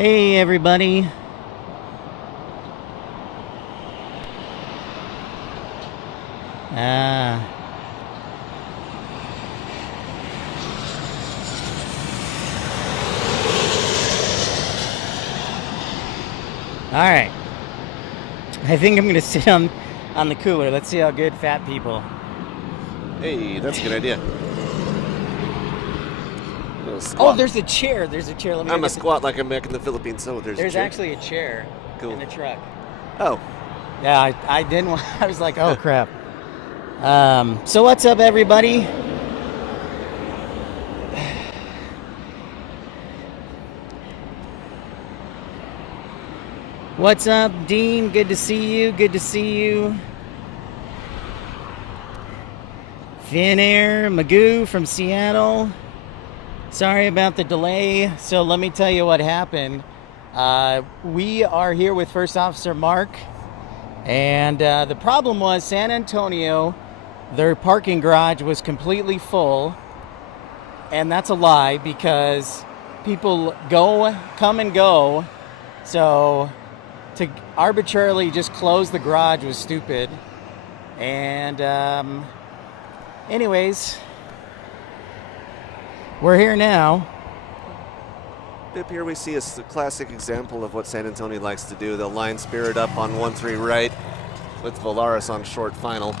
Hey, everybody. All right. I think I'm going to sit on the cooler. Let's see how good fat people. Hey, that's a good idea. Oh, there's a chair. There's a chair. I'm going to squat like I'm back in the Philippines. So there's actually a chair in the truck. Oh. Yeah, I didn't want... I was like, oh, crap. So what's up, everybody? What's up, Dean? Good to see you. Good to see you. Finnair Magoo from Seattle. Sorry about the delay. So let me tell you what happened. We are here with First Officer Mark. And the problem was San Antonio, their parking garage was completely full. And that's a lie because people come and go. So to arbitrarily just close the garage was stupid. And anyways, we're here now. Up here we see a classic example of what San Antonio likes to do. They'll line Spirit up on 1-3 right with Volaris on short final.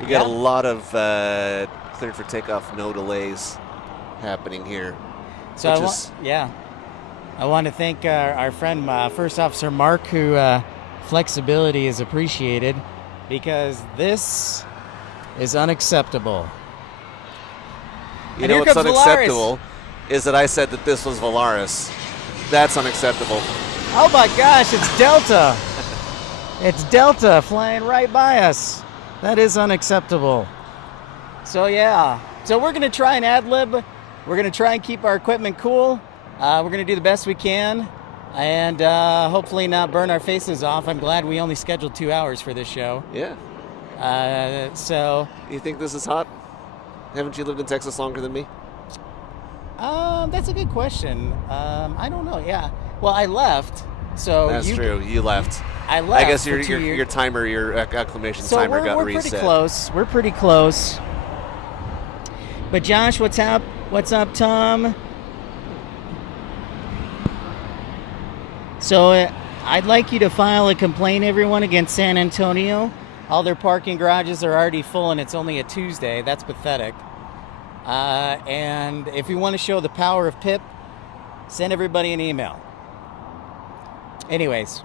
We got a lot of cleared for takeoff, no delays happening here. So I want to thank our friend, First Officer Mark, who flexibility is appreciated because this is unacceptable. You know what's unacceptable is that I said that this was Volaris. That's unacceptable. Oh my gosh, it's Delta. It's Delta flying right by us. That is unacceptable. So yeah, so we're going to try and ad-lib. We're going to try and keep our equipment cool. We're going to do the best we can and hopefully not burn our faces off. I'm glad we only scheduled 2 hours for this show. Yeah. So. You think this is hot? Haven't you lived in Texas longer than me? That's a good question. I don't know. Yeah. Well, I left. So that's true. You left. I left. I guess your timer, your acclimation timer got reset. So we're pretty close. We're pretty close. But Josh, what's up? What's up, Tom? So I'd like you to file a complaint, everyone, against San Antonio. All their parking garages are already full, and it's only a Tuesday. That's pathetic. And if you want to show the power of PIP, send everybody an email. Anyways.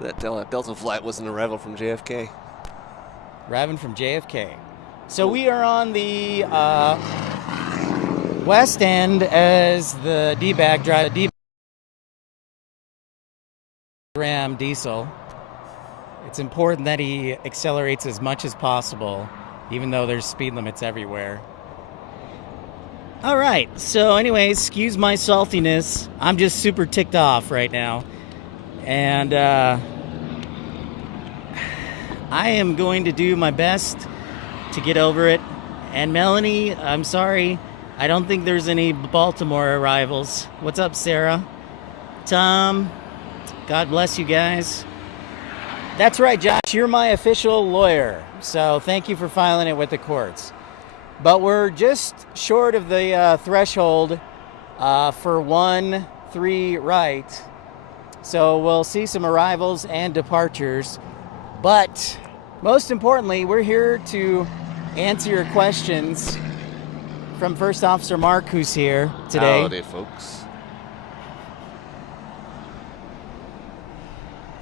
That Delta flight was an arrival from JFK. Arriving from JFK. So we are on the west end as the D-bag drive. Ram diesel. It's important that he accelerates as much as possible, even though there's speed limits everywhere. All right, so anyways, excuse my saltiness. I'm just super ticked off right now. And I am going to do my best to get over it. And Melanie, I'm sorry, I don't think there's any Baltimore arrivals. What's up, Sarah? Tom, God bless you guys. That's right, Josh, you're my official lawyer. So thank you for filing it with the courts. But we're just short of the threshold for 1-3 right. So we'll see some arrivals and departures. But most importantly, we're here to answer your questions from First Officer Mark, who's here today. Howdy, folks.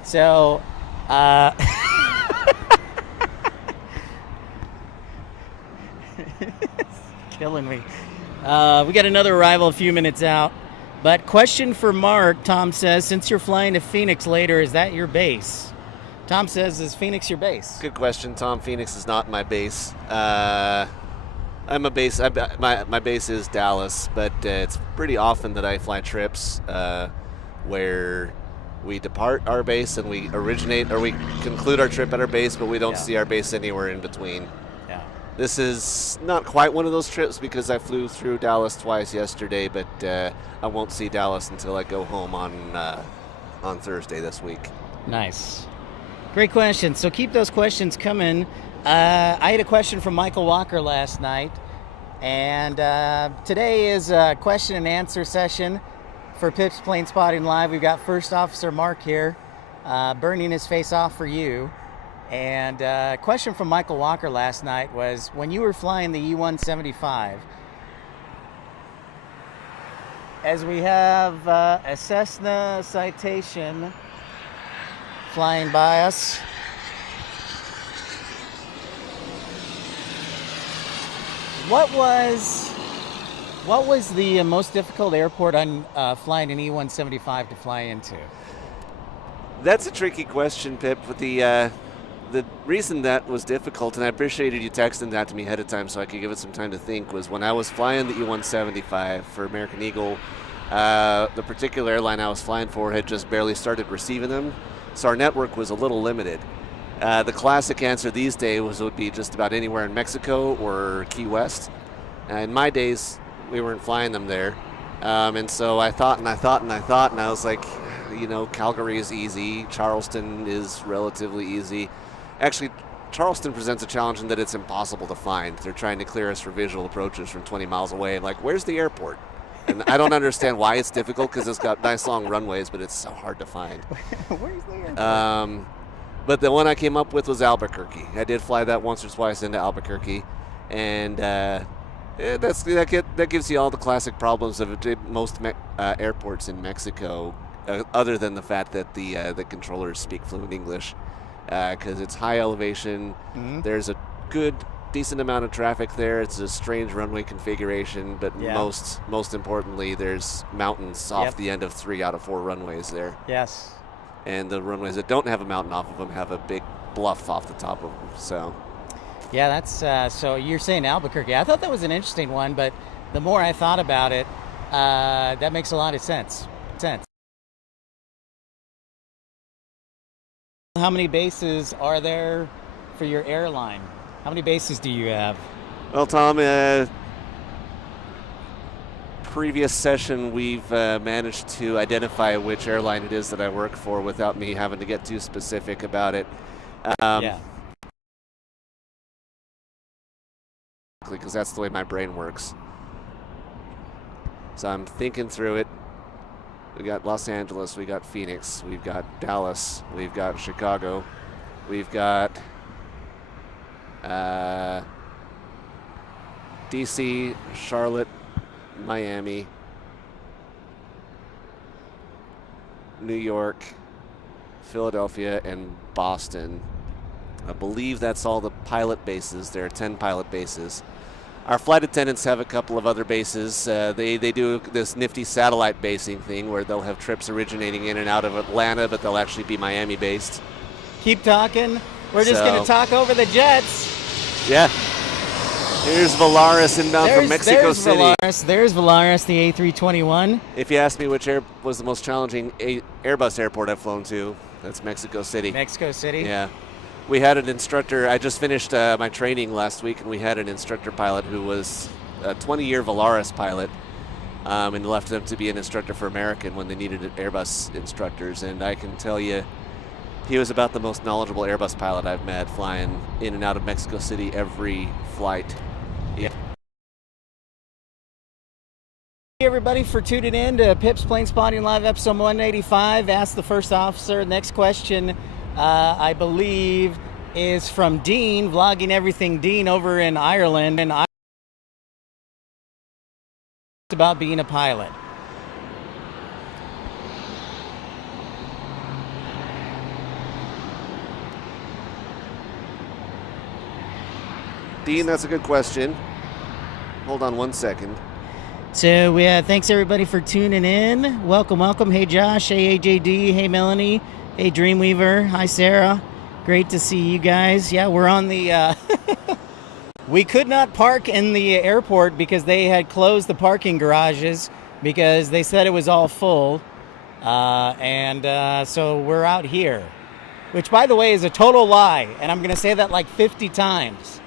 So, killing me. We got another arrival a few minutes out. But question for Mark, Tom says, since you're flying to Phoenix later, is that your base? Tom says, is Phoenix your base? Good question, Tom. Phoenix is not my base. I'm a base. My base is Dallas, but it's pretty often that I fly trips where we depart our base and we originate or we conclude our trip at our base, but we don't see our base anywhere in between. Yeah. This is not quite one of those trips because I flew through Dallas twice yesterday, but I won't see Dallas until I go home on Thursday this week. Nice. Great question. So keep those questions coming. I had a question from Michael Walker last night, and today is a question and answer session for Pip's Planespotting Live. We've got First Officer Mark here, burning his face off for you. And a question from Michael Walker last night was, when you were flying the E-175, as we have a Cessna Citation flying by us, what was the most difficult airport on flying an E-175 to fly into? That's a tricky question, Pip. But the reason that was difficult, and I appreciated you texting that to me ahead of time so I could give it some time to think, was when I was flying the E-175 for American Eagle, the particular airline I was flying for had just barely started receiving them, so our network was a little limited. The classic answer these days would be just about anywhere in Mexico or Key West. In my days, we weren't flying them there. And so I thought, and I was like, Calgary is easy. Charleston is relatively easy. Actually, Charleston presents a challenge in that it's impossible to find. They're trying to clear us for visual approaches from 20 miles away. I'm like, where's the airport? And I don't understand why it's difficult, because it's got nice long runways, but it's so hard to find. Where's the airport? But the one I came up with was Albuquerque. I did fly that once or twice into Albuquerque, and that gives you all the classic problems of most airports in Mexico, other than the fact that the controllers speak fluent English, because it's high elevation. Mm-hmm. There's a decent amount of traffic there. It's a strange runway configuration, but most importantly, there's mountains off the end of 3 out of 4 runways there. Yes. And the runways that don't have a mountain off of them have a big bluff off the top of them. So, yeah, that's so you're saying Albuquerque. I thought that was an interesting one, but the more I thought about it, that makes a lot of sense. How many bases are there for your airline? How many bases do you have? Well, Tom, previous session we've managed to identify which airline it is that I work for without me having to get too specific about it. Because that's the way my brain works. So I'm thinking through it. We got Los Angeles, we got Phoenix, we've got Dallas, we've got Chicago, we've got DC, Charlotte, Miami, New York, Philadelphia, and Boston. I believe that's all the pilot bases. There are 10 pilot bases. Our flight attendants have a couple of other bases. They do this nifty satellite basing thing where they'll have trips originating in and out of Atlanta, but they'll actually be Miami based. Keep talking. We're just going to talk over the jets. Yeah. Here's Volaris inbound from Mexico City. There's Volaris, the A321. If you ask me which was the most challenging Airbus airport I've flown to, that's Mexico City. Mexico City? Yeah. We had an instructor. I just finished my training last week, and we had an instructor pilot who was a 20-year Volaris pilot, and left them to be an instructor for American when they needed Airbus instructors. And I can tell you, he was about the most knowledgeable Airbus pilot I've met, flying in and out of Mexico City every flight. Yeah. Thank you, everybody, for tuning in to Pip's Planespotting Live, episode 185. Ask the First Officer. Next question, I believe, is from Dean, vlogging everything Dean over in Ireland. And about being a pilot. Dean, that's a good question. Hold on one second. So thanks everybody for tuning in. Welcome. Hey Josh, hey AJD, hey Melanie, hey Dreamweaver, hi Sarah. Great to see you guys. Yeah, we're on the we could not park in the airport because they had closed the parking garages because they said it was all full. So we're out here, which by the way is a total lie, and I'm going to say that like 50 times.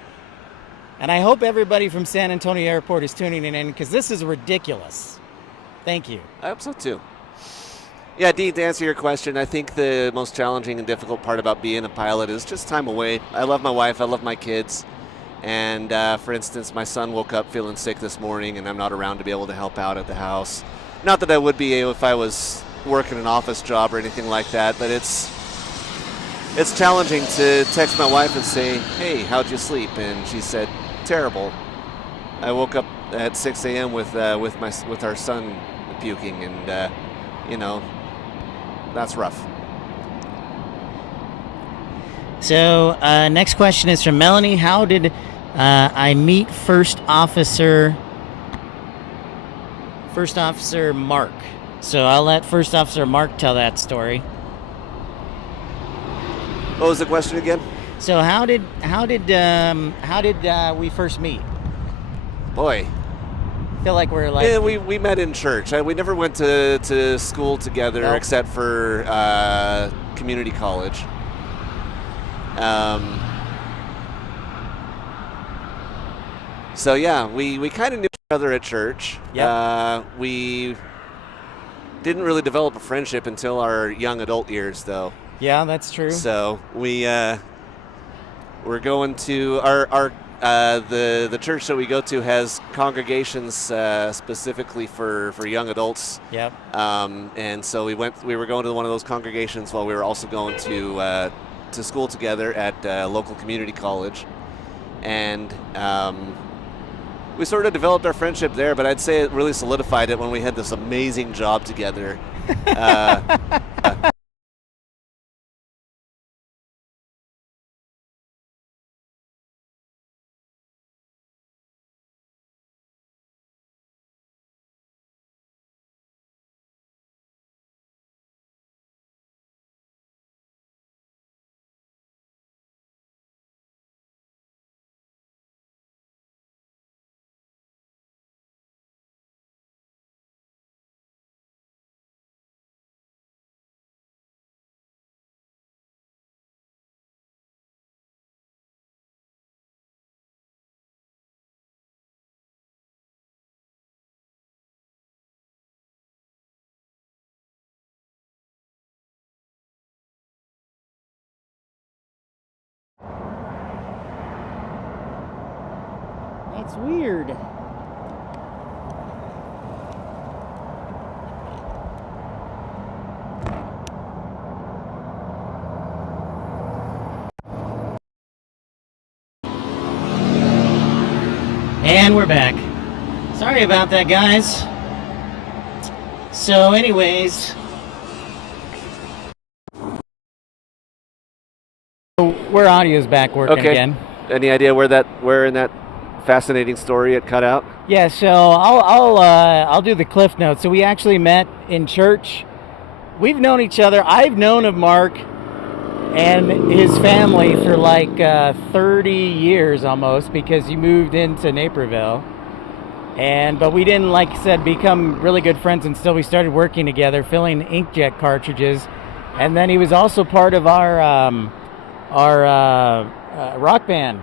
And I hope everybody from San Antonio Airport is tuning in because this is ridiculous. Thank you. I hope so too. Yeah, Dean, to answer your question, I think the most challenging and difficult part about being a pilot is just time away. I love my wife, I love my kids. And for instance, my son woke up feeling sick this morning and I'm not around to be able to help out at the house. Not that I would be able if I was working an office job or anything like that, but it's challenging to text my wife and say, hey, how'd you sleep? And she said, terrible. I woke up at 6 a.m. with our son puking, and that's rough. So next question is from Melanie. How did I meet First Officer Mark? So I'll let First Officer Mark tell that story. What was the question again? So how did we first meet? Boy, I feel like we're like... Yeah, we met in church. We never went to school together. Nope. Except for community college. So yeah, we kind of knew each other at church. Yep. We didn't really develop a friendship until our young adult years, though. Yeah, that's true. So we're going to the church that we go to has congregations specifically for young adults. Yep. And so we were going to one of those congregations while we were also going to school together at local community college, and we sort of developed our friendship there. But I'd say it really solidified it when we had this amazing job together. That's weird. And we're back. Sorry about that, guys. So anyways, where audio's back working again. Any idea where in that fascinating story it cut out? Yeah, so I'll do the cliff notes. So we actually met in church. We've known each other. I've known of Mark and his family for like 30 years almost, because he moved into Naperville. But we didn't, like I said, become really good friends until we started working together, filling inkjet cartridges. And then he was also part of our rock band.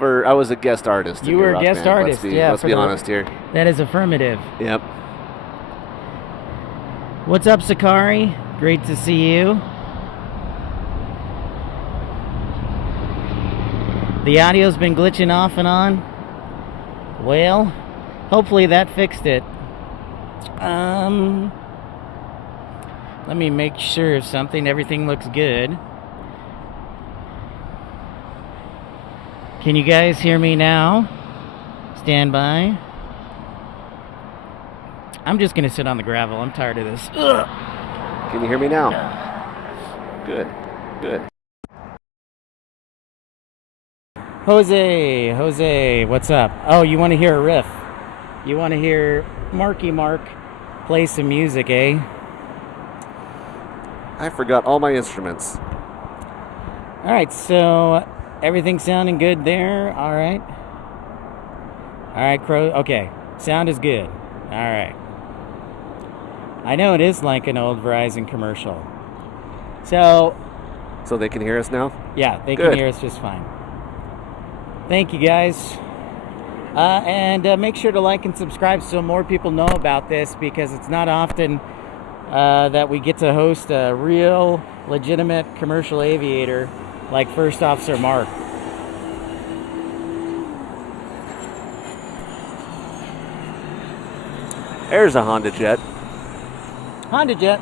I was a guest artist. You were a guest artist, yeah. Let's be honest here. That is affirmative. Yep. What's up, Sakari? Great to see you. The audio's been glitching off and on. Well, hopefully that fixed it. Let me make sure of something. Everything looks good. Can you guys hear me now? Stand by. I'm just gonna sit on the gravel. I'm tired of this. Ugh. Can you hear me now? Good. Jose, what's up? Oh, you want to hear a riff? You want to hear Marky Mark play some music, eh? I forgot all my instruments. All right, so everything sounding good there? All right, Crow. Okay, sound is good. All right. I know it is like an old Verizon commercial. So they can hear us now? Yeah, they can hear us just fine. Thank you, guys. And make sure to like and subscribe so more people know about this, because it's not often that we get to host a real, legitimate commercial aviator like First Officer Mark. There's a Honda Jet. Honda Jet.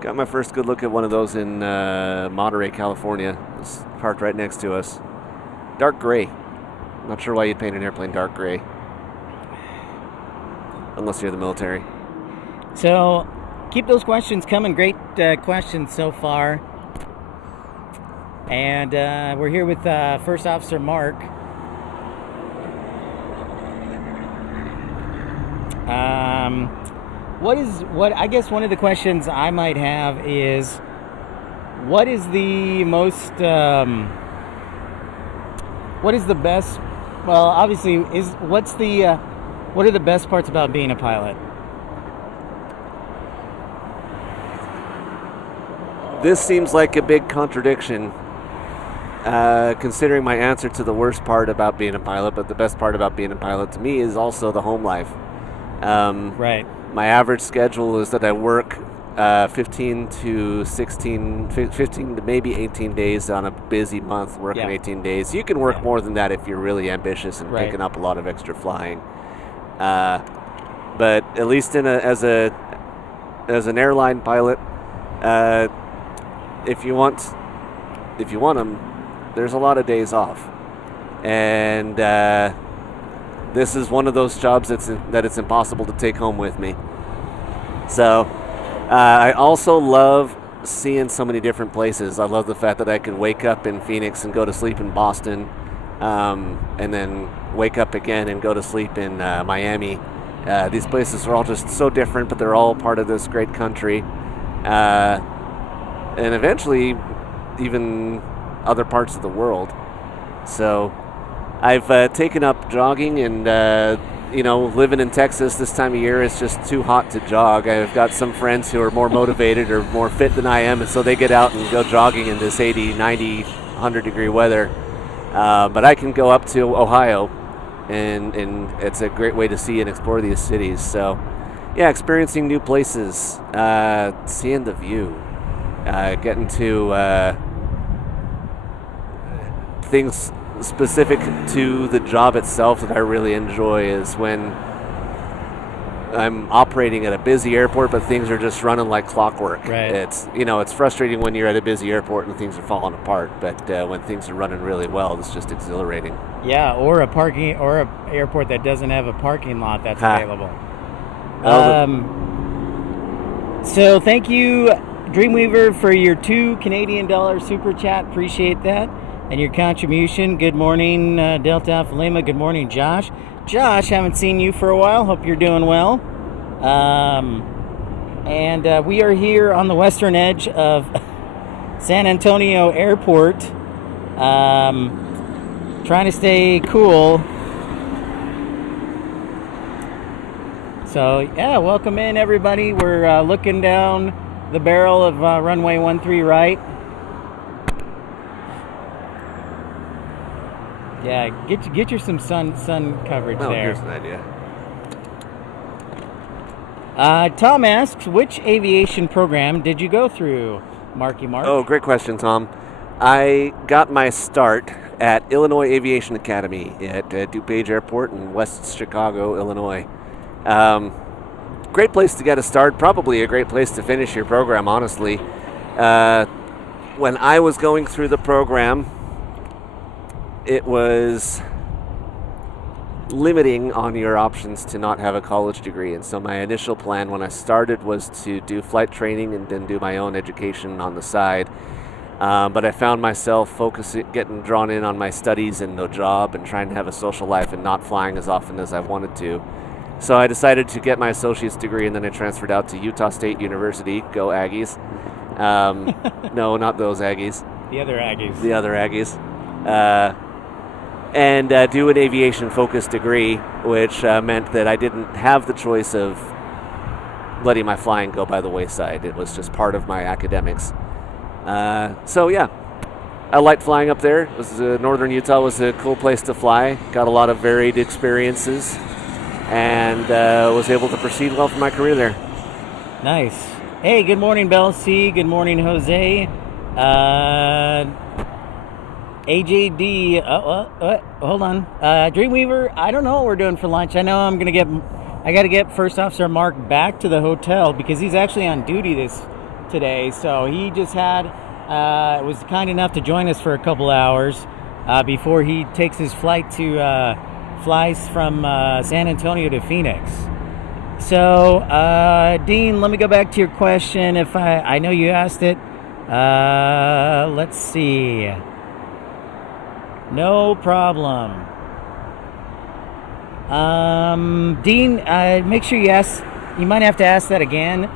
Got my first good look at one of those in Monterey, California. It's parked right next to us. Dark gray. Not sure why you'd paint an airplane dark gray. Unless you're the military. So keep those questions coming. Great questions so far. And we're here with First Officer Mark. What I guess one of the questions I might have is, what is the most what is the best, well, obviously, what are the best parts about being a pilot? This seems like a big contradiction, considering my answer to the worst part about being a pilot, but the best part about being a pilot to me is also the home life. Right. My average schedule is that I work 15 to maybe 18 days on a busy month, working 18 days. You can work more than that if you're really ambitious and picking up a lot of extra flying. But at least as an airline pilot, if you want them, there's a lot of days off, and this is one of those jobs that it's impossible to take home with me. So I also love seeing so many different places. I love the fact that I can wake up in Phoenix and go to sleep in Boston, and then wake up again and go to sleep in Miami. These places are all just so different, but they're all part of this great country. And eventually even other parts of the world. So I've taken up jogging, and living in Texas this time of year is just too hot to jog. I've got some friends who are more motivated or more fit than I am, and so they get out and go jogging in this 80, 90, 100 degree weather. But I can go up to Ohio, and it's a great way to see and explore these cities. So yeah, experiencing new places, seeing the view, getting to things specific to the job itself that I really enjoy is when I'm operating at a busy airport, but things are just running like clockwork. Right. It's frustrating when you're at a busy airport and things are falling apart, but when things are running really well, it's just exhilarating. Yeah, or a airport that doesn't have a parking lot that's available. So thank you, Dreamweaver, for your $2 Canadian super chat. Appreciate that. And your contribution. Good morning, Delta Alpha Lima. Good morning, Josh. Josh, haven't seen you for a while. Hope you're doing well. And we are here on the western edge of San Antonio Airport, trying to stay cool. So, yeah, welcome in, everybody. We're looking down the barrel of runway 13 right. Yeah, get your some sun coverage there. Here's an idea. Tom asks, which aviation program did you go through, Marky Mark? Oh, great question, Tom. I got my start at Illinois Aviation Academy at DuPage Airport in West Chicago, Illinois. Great place to get a start, probably a great place to finish your program, honestly. When I was going through the program, it was limiting on your options to not have a college degree. And so my initial plan when I started was to do flight training and then do my own education on the side. But I found myself getting drawn in on my studies and no job and trying to have a social life and not flying as often as I wanted to. So I decided to get my associate's degree, and then I transferred out to Utah State University. Go Aggies. No, not those Aggies. The other Aggies. The other Aggies. And do an aviation-focused degree, which meant that I didn't have the choice of letting my flying go by the wayside. It was just part of my academics. So, yeah, I liked flying up there. Northern Utah was a cool place to fly. Got a lot of varied experiences, and was able to proceed well for my career there. Nice. Hey, good morning, Bell C. Good morning, Jose. AJD. Hold on. Dreamweaver. I don't know what we're doing for lunch. I know I got to get First Officer Mark back to the hotel because he's actually on duty today. So he just was kind enough to join us for a couple hours before he takes his flight to flies from San Antonio to Phoenix. So, Dean, let me go back to your question. If I know you asked it. Let's see. No problem. Dean, make sure you ask. You might have to ask that again.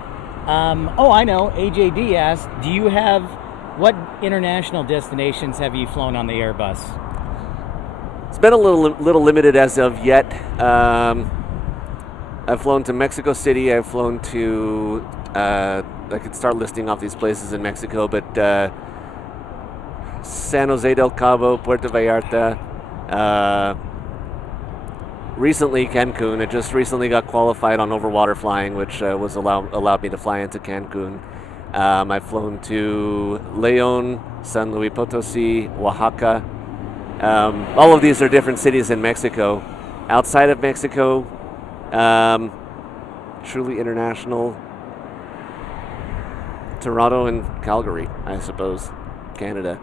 I know. AJD asked, what international destinations have you flown on the Airbus? It's been a little limited as of yet. I've flown to Mexico City. I've flown to, I could start listing off these places in Mexico, but San Jose del Cabo, Puerto Vallarta, recently Cancun. I just recently got qualified on overwater flying, which allowed me to fly into Cancun. I've flown to León, San Luis Potosí, Oaxaca. All of these are different cities in Mexico. Outside of Mexico, truly international, Toronto and Calgary, I suppose, Canada.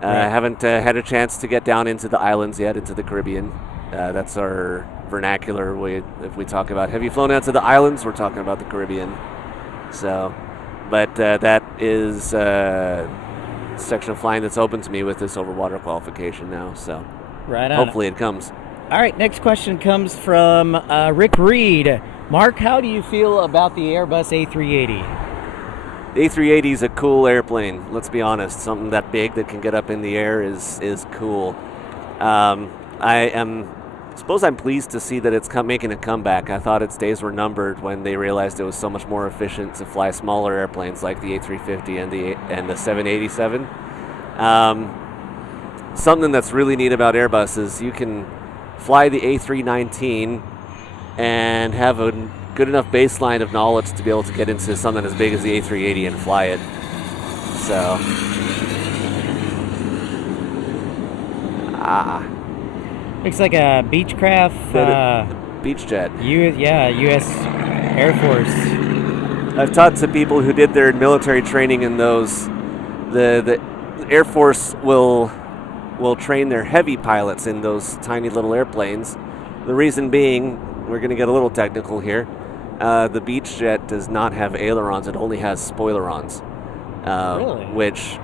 I haven't had a chance to get down into the islands yet, into the Caribbean. That's our vernacular way. If we talk about, have you flown out to the islands? We're talking about the Caribbean. So, but that is a section of flying that's open to me with this overwater qualification now. So, right on. Hopefully it comes. All right, next question comes from Rick Reed. Mark, how do you feel about the Airbus A380? The A380 is a cool airplane, let's be honest. Something that big that can get up in the air is cool. I'm pleased to see that it's making a comeback. I thought its days were numbered when they realized it was so much more efficient to fly smaller airplanes like the A350 and the 787. Something that's really neat about Airbus is you can fly the A319 and have a good enough baseline of knowledge to be able to get into something as big as the A380 and fly it. So, looks like a Beechcraft. Beach jet. U.S. Air Force. I've talked to people who did their military training in those. The Air Force will train their heavy pilots in those tiny little airplanes. The reason being, we're going to get a little technical here. The Beach jet does not have ailerons; it only has spoilerons, really? Which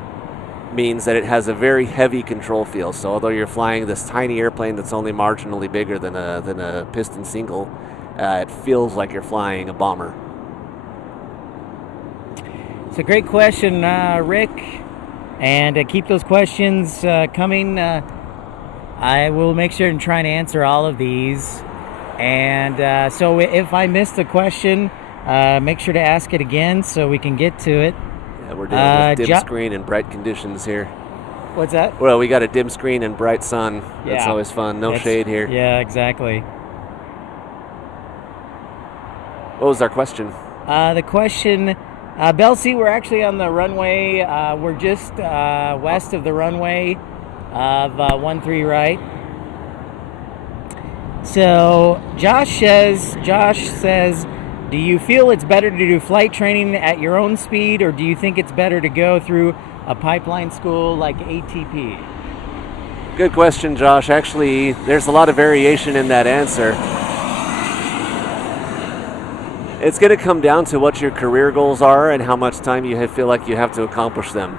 means that it has a very heavy control field. So although you're flying this tiny airplane that's only marginally bigger than a piston single, it feels like you're flying a bomber. It's a great question, Rick, and keep those questions coming. I will make sure and try and answer all of these. And so if I missed a question, make sure to ask it again so we can get to it. Yeah, we're dealing with dim screen and bright conditions here. What's that? Well, we got a dim screen and bright sun. Yeah. That's always fun. No shade here. Yeah, exactly. What was our question? The question, Bell C, we're actually on the runway. We're just west of the runway of 13 right. So Josh says, do you feel it's better to do flight training at your own speed, or do you think it's better to go through a pipeline school like ATP? Good question, Josh. Actually, there's a lot of variation in that answer. It's going to come down to what your career goals are and how much time you feel like you have to accomplish them.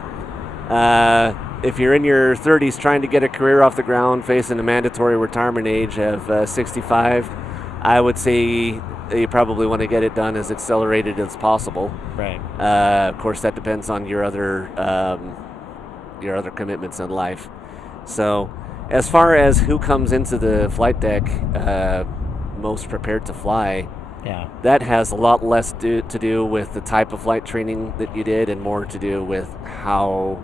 If you're in your 30s trying to get a career off the ground, facing a mandatory retirement age of 65, I would say you probably want to get it done as accelerated as possible. Right. Of course, that depends on your other commitments in life. So, as far as who comes into the flight deck most prepared to fly, yeah, that has a lot less to do with the type of flight training that you did and more to do with how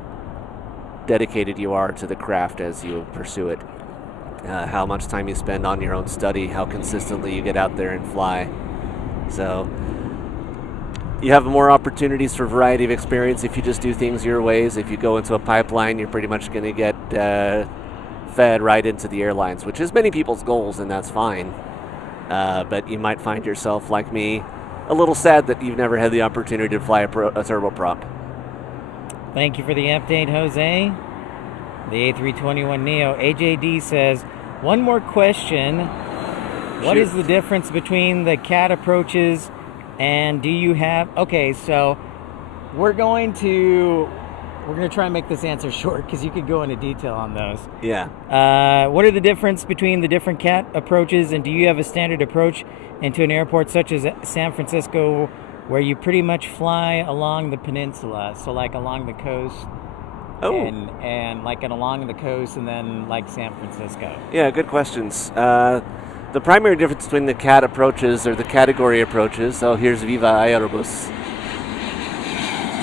dedicated you are to the craft as you pursue it. How much time you spend on your own study, how consistently you get out there and fly. So you have more opportunities for variety of experience if you just do things your ways. If you go into a pipeline, you're pretty much going to get fed right into the airlines, which is many people's goals, and that's fine. But you might find yourself, like me, a little sad that you've never had the opportunity to fly a turboprop. Thank you for the update, Jose. The A321neo. AJD says, one more question. What is the difference between the CAT approaches and do you have... Okay, so we're going to try and make this answer short because you could go into detail on those. Yeah. What are the difference between the different CAT approaches, and do you have a standard approach into an airport such as San Francisco where you pretty much fly along the peninsula, so like along the coast? Oh. And like along the coast and then like San Francisco. Yeah, good questions. The primary difference between the CAT approaches or the category approaches, so here's Viva Aerobus.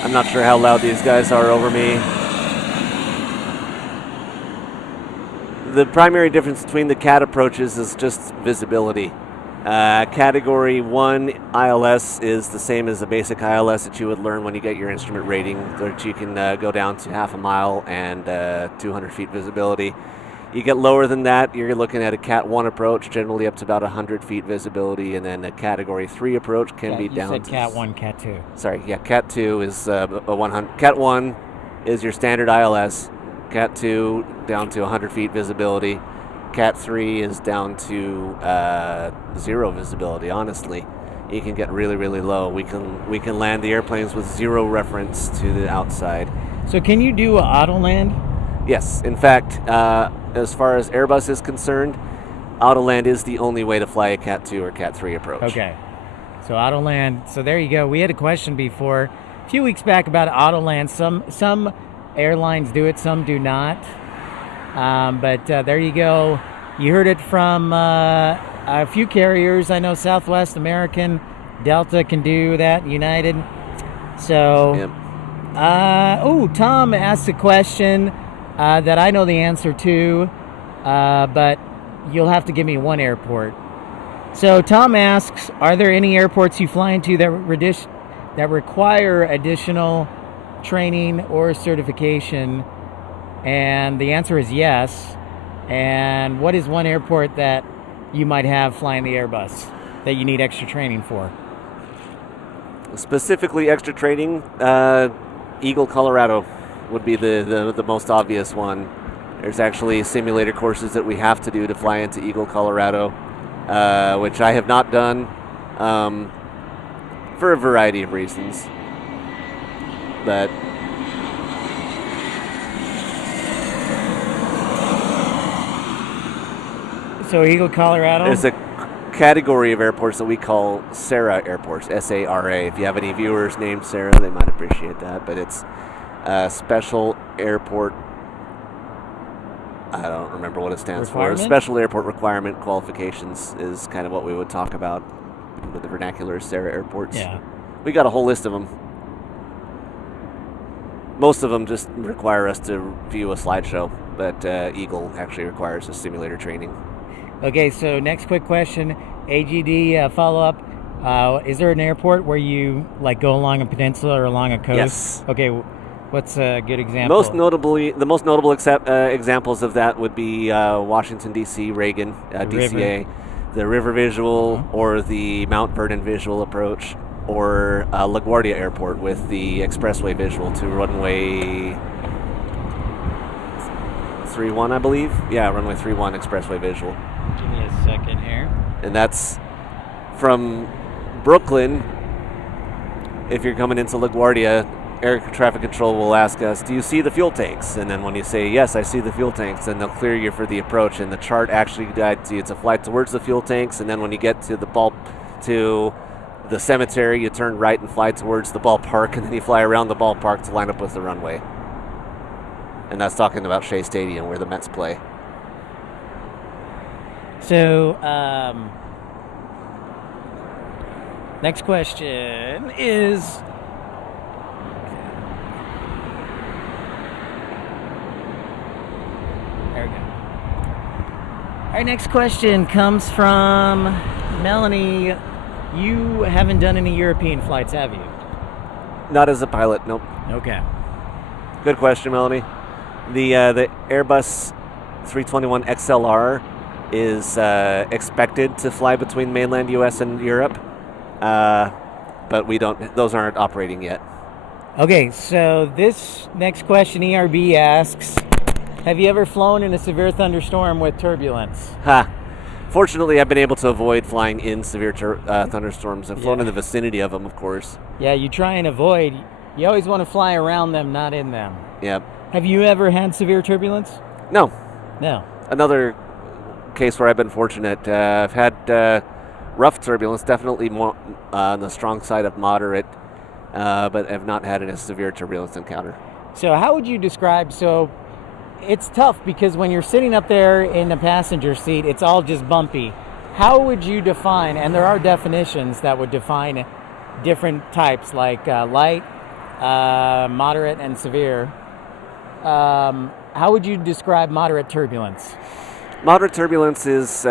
I'm not sure how loud these guys are over me. The primary difference between the CAT approaches is just visibility. Category 1 ILS is the same as the basic ILS that you would learn when you get your instrument rating, that you can go down to half a mile and 200 feet visibility. You get lower than that, you're looking at a Cat 1 approach, generally up to about 100 feet visibility, and then a Category 3 approach can be down to... You said Cat 1, Cat 2. Sorry, yeah, Cat 2 is a 100... Cat 1 is your standard ILS. Cat 2 down to 100 feet visibility. Cat 3 is down to 0 visibility, honestly. You can get really, really low. We can land the airplanes with 0 reference to the outside. So can you do auto land? Yes. In fact, as far as Airbus is concerned, auto land is the only way to fly a Cat 2 or Cat 3 approach. Okay. So auto land. So there you go. We had a question before, a few weeks back, about auto land. Some airlines do it, some do not. But there you go. You heard it from a few carriers. I know Southwest, American, Delta can do that, United. So, yep. Tom asked a question that I know the answer to, but you'll have to give me one airport. So Tom asks, are there any airports you fly into that require additional training or certification? And the answer is yes. And what is one airport that you might have flying the Airbus that you need extra training for? Specifically extra training, Eagle, Colorado would be the most obvious one. There's actually simulator courses that we have to do to fly into Eagle, Colorado, which I have not done for a variety of reasons. But so Eagle, Colorado? There's a category of airports that we call SARA airports, S-A-R-A. If you have any viewers named Sarah, they might appreciate that. But it's Special Airport, I don't remember what it stands for. Special Airport Requirement Qualifications is kind of what we would talk about with the vernacular SARA airports. Yeah. We got a whole list of them. Most of them just require us to view a slideshow, but Eagle actually requires a simulator training. Okay, so next quick question, AGD follow-up. Is there an airport where you like go along a peninsula or along a coast? Yes. Okay, what's a good example? The most notable examples of that would be Washington, D.C., Reagan, DCA, the River Visual, or the Mount Vernon Visual approach, or LaGuardia Airport with the expressway visual to runway 31, I believe. Yeah, runway 31 expressway visual. Give me a second here. And that's from Brooklyn. If you're coming into LaGuardia, air traffic control will ask us, do you see the fuel tanks? And then when you say, yes, I see the fuel tanks, then they'll clear you for the approach. And the chart actually guides you. It's a flight towards the fuel tanks, and then when you get to the cemetery, you turn right and fly towards the ballpark, and then you fly around the ballpark to line up with the runway. And that's talking about Shea Stadium, where the Mets play. So, next question is... Our next question comes from Melanie. You haven't done any European flights, have you? Not as a pilot, nope. Okay. Good question, Melanie. The Airbus 321 XLR is expected to fly between mainland U.S. and Europe, but those aren't operating yet. Okay, so this next question, ERB asks, have you ever flown in a severe thunderstorm with turbulence? Fortunately, I've been able to avoid flying in severe thunderstorms. I've flown in the vicinity of them, of course. Yeah, you try and avoid. You always want to fly around them, not in them. Yep. Have you ever had severe turbulence? No. Another case where I've been fortunate. I've had rough turbulence, definitely more on the strong side of moderate, but I've not had a severe turbulence encounter. So how would you describe, it's tough because when you're sitting up there in the passenger seat, it's all just bumpy. How would you define, and there are definitions that would define different types like light, moderate, and severe. How would you describe moderate turbulence? Moderate turbulence is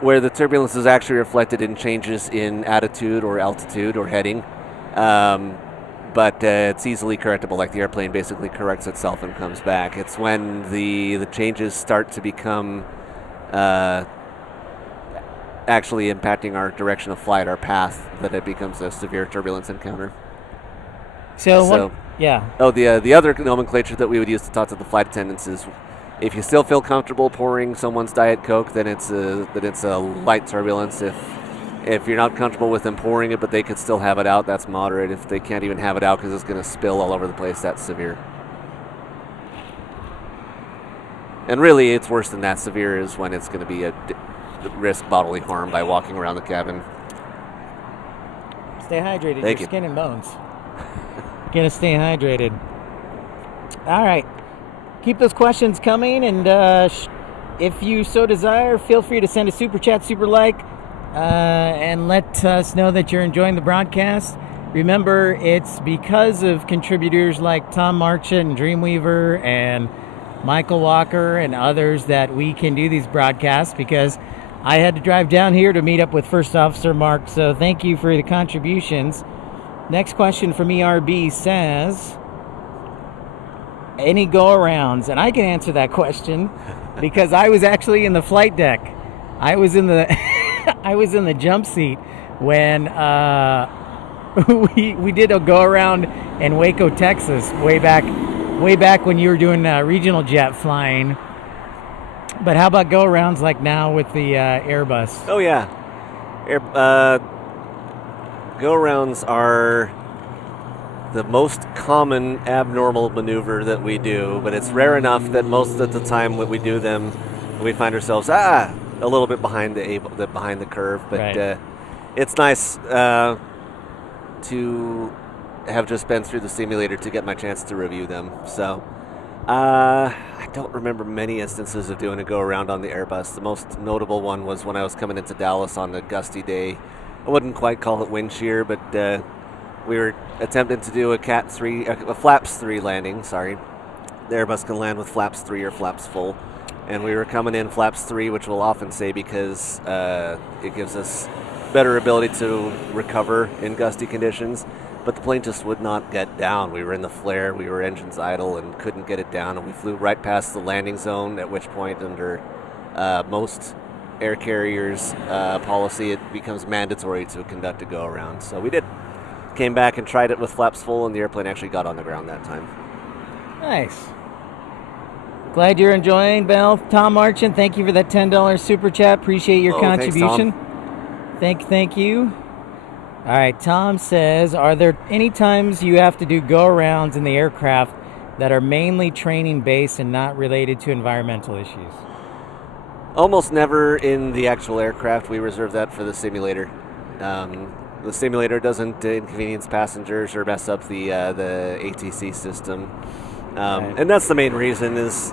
where the turbulence is actually reflected in changes in attitude or altitude or heading. But it's easily correctable, like the airplane basically corrects itself and comes back. It's when the changes start to become actually impacting our direction of flight, our path, that it becomes a severe turbulence encounter. Yeah. Oh, the other nomenclature that we would use to talk to the flight attendants is, if you still feel comfortable pouring someone's Diet Coke, then it's a light turbulence. If you're not comfortable with them pouring it, but they could still have it out, that's moderate. If they can't even have it out because it's going to spill all over the place, that's severe. And really, it's worse than that. Severe is when it's going to be a risk bodily harm by walking around the cabin. Stay hydrated. Thank your you. Skin and bones. Gotta stay hydrated. All right. Keep those questions coming, and if you so desire, feel free to send a super chat, super like, and let us know that you're enjoying the broadcast. Remember, it's because of contributors like Tom Marchant and Dreamweaver and Michael Walker and others that we can do these broadcasts, because I had to drive down here to meet up with First Officer Mark, so thank you for the contributions. Next question from ERB says, any go-arounds? And I can answer that question because I was actually in the flight deck. I was in the jump seat when we did a go-around in Waco, Texas, way back when you were doing regional jet flying. But how about go-arounds like now with the Airbus? Oh, yeah. Go-arounds are the most common abnormal maneuver that we do, but it's rare enough that most of the time when we do them, we find ourselves a little bit behind the curve. But right. It's nice to have just been through the simulator to get my chance to review them. So I don't remember many instances of doing a go-around on the Airbus. The most notable one was when I was coming into Dallas on a gusty day. I wouldn't quite call it wind shear, but we were attempting to do a flaps 3 landing. Sorry, the Airbus can land with flaps 3 or flaps full, and we were coming in flaps 3, which we'll often say because it gives us better ability to recover in gusty conditions. But the plane just would not get down. We were in the flare, we were engines idle, and couldn't get it down. And we flew right past the landing zone, at which point, under most air carriers' policy, it becomes mandatory to conduct a go-around. So we did. Came back and tried it with flaps full, and the airplane actually got on the ground that time. Nice. Glad you're enjoying, Bell. Tom Marchant, thank you for that $10 super chat. Appreciate your contribution. Thanks, Tom. Thank you. All right, Tom says, are there any times you have to do go-arounds in the aircraft that are mainly training-based and not related to environmental issues? Almost never in the actual aircraft. We reserve that for the simulator. The simulator doesn't inconvenience passengers or mess up the ATC system. Right. And that's the main reason, is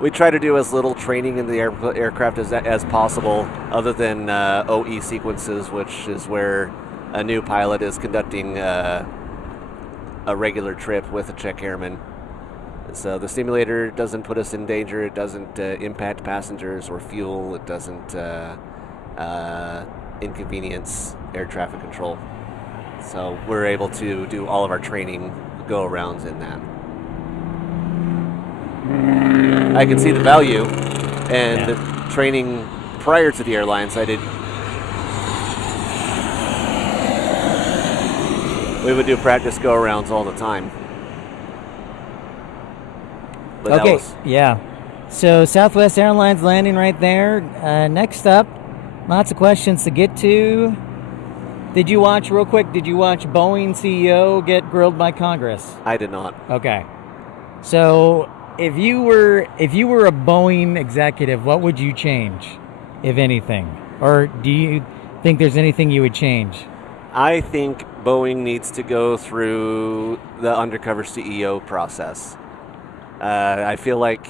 we try to do as little training in the aircraft as possible, other than OE sequences, which is where a new pilot is conducting a regular trip with a check airman. So the simulator doesn't put us in danger. It doesn't impact passengers or fuel. It doesn't inconvenience air traffic control. So we're able to do all of our training go-arounds in that. I can see the value, and the training prior to the airlines, we would do practice go-arounds all the time. But okay, So Southwest Airlines landing right there. Next up, lots of questions to get to. Did you watch Boeing CEO get grilled by Congress? I did not. Okay. So if you were a Boeing executive, what would you change, if anything? Or do you think there's anything you would change? I think Boeing needs to go through the undercover CEO process. I feel like,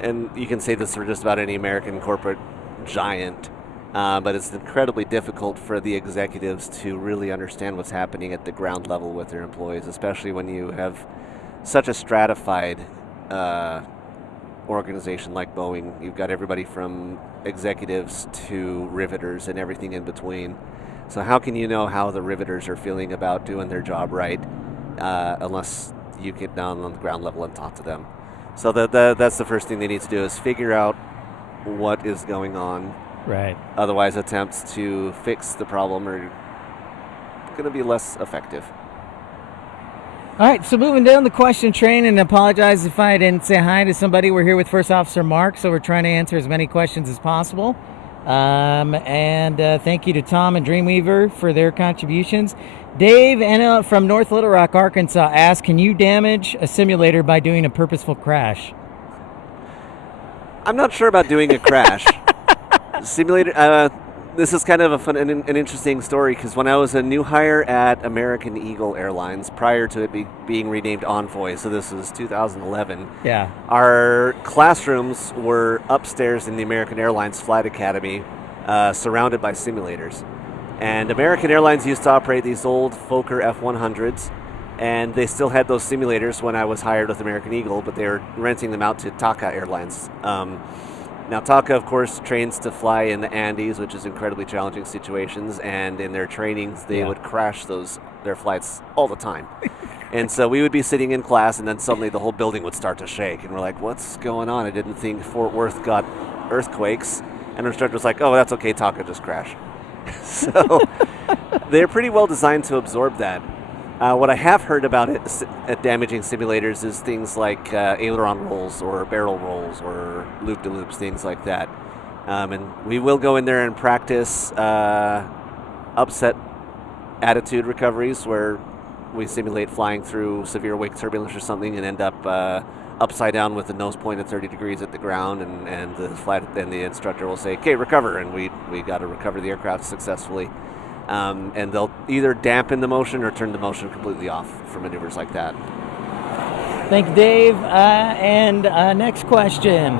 and you can say this for just about any American corporate giant, but it's incredibly difficult for the executives to really understand what's happening at the ground level with their employees, especially when you have such a stratified organization like Boeing. You've got everybody from executives to riveters and everything in between. So how can you know how the riveters are feeling about doing their job right unless you get down on the ground level and talk to them? So that's the first thing they need to do, is figure out what is going on. Right. Otherwise, attempts to fix the problem are going to be less effective. All right, so moving down the question train, and apologize if I didn't say hi to somebody. We're here with First Officer Mark, so we're trying to answer as many questions as possible. And thank you to Tom and Dreamweaver for their contributions. Dave from North Little Rock, Arkansas asked, can you damage a simulator by doing a purposeful crash? I'm not sure about doing a crash. Simulator. This is kind of an interesting story, because when I was a new hire at American Eagle Airlines, prior to it being renamed Envoy, so this was 2011, our classrooms were upstairs in the American Airlines Flight Academy, surrounded by simulators. And American Airlines used to operate these old Fokker F-100s, and they still had those simulators when I was hired with American Eagle, but they were renting them out to Taka Airlines. Now, Taka, of course, trains to fly in the Andes, which is incredibly challenging situations, and in their trainings, they would crash their flights all the time. And so we would be sitting in class, and then suddenly the whole building would start to shake, and we're like, what's going on? I didn't think Fort Worth got earthquakes. And our instructor was like, oh, that's okay, Taka just crashed. So they're pretty well designed to absorb that. What I have heard about it at damaging simulators is things like aileron rolls or barrel rolls or loop-de-loops, things like that. And we will go in there and practice upset attitude recoveries, where we simulate flying through severe wake turbulence or something and end up upside down with the nose pointed 30 degrees at the ground, and the instructor will say, okay, recover, and we got to recover the aircraft successfully. And they'll either dampen the motion or turn the motion completely off for maneuvers like that. Thank you, Dave. And next question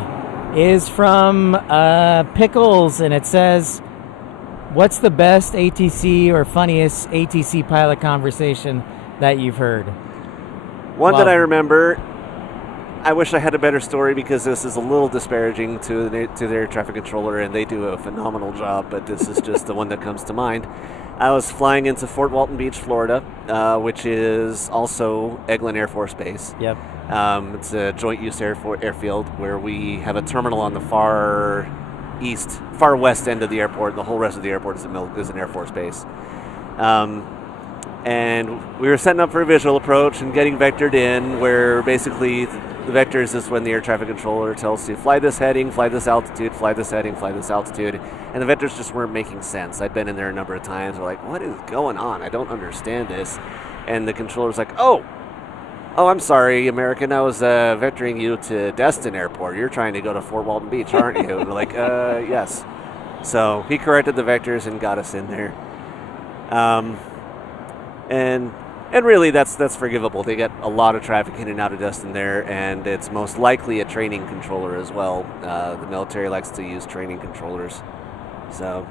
is from Pickles, and it says, what's the best ATC or funniest ATC pilot conversation that you've heard? One that I remember, I wish I had a better story, because this is a little disparaging to their traffic controller, and they do a phenomenal job, but this is just the one that comes to mind. I was flying into Fort Walton Beach, Florida, which is also Eglin Air Force Base. Yep. It's a joint use airfield where we have a terminal on the far west end of the airport. The whole rest of the airport is an Air Force base. And we were setting up for a visual approach and getting vectored in, where basically the vectors is when the air traffic controller tells you, fly this heading, fly this altitude, fly this heading, fly this altitude. And the vectors just weren't making sense. I'd been in there a number of times. We're like, what is going on? I don't understand this. And the controller's like, oh, I'm sorry, American. I was vectoring you to Destin Airport. You're trying to go to Fort Walton Beach, aren't you? And we're like, yes. So he corrected the vectors and got us in there. And really, that's forgivable. They get a lot of traffic in and out of Destin there, and it's most likely a training controller as well. The military likes to use training controllers. So,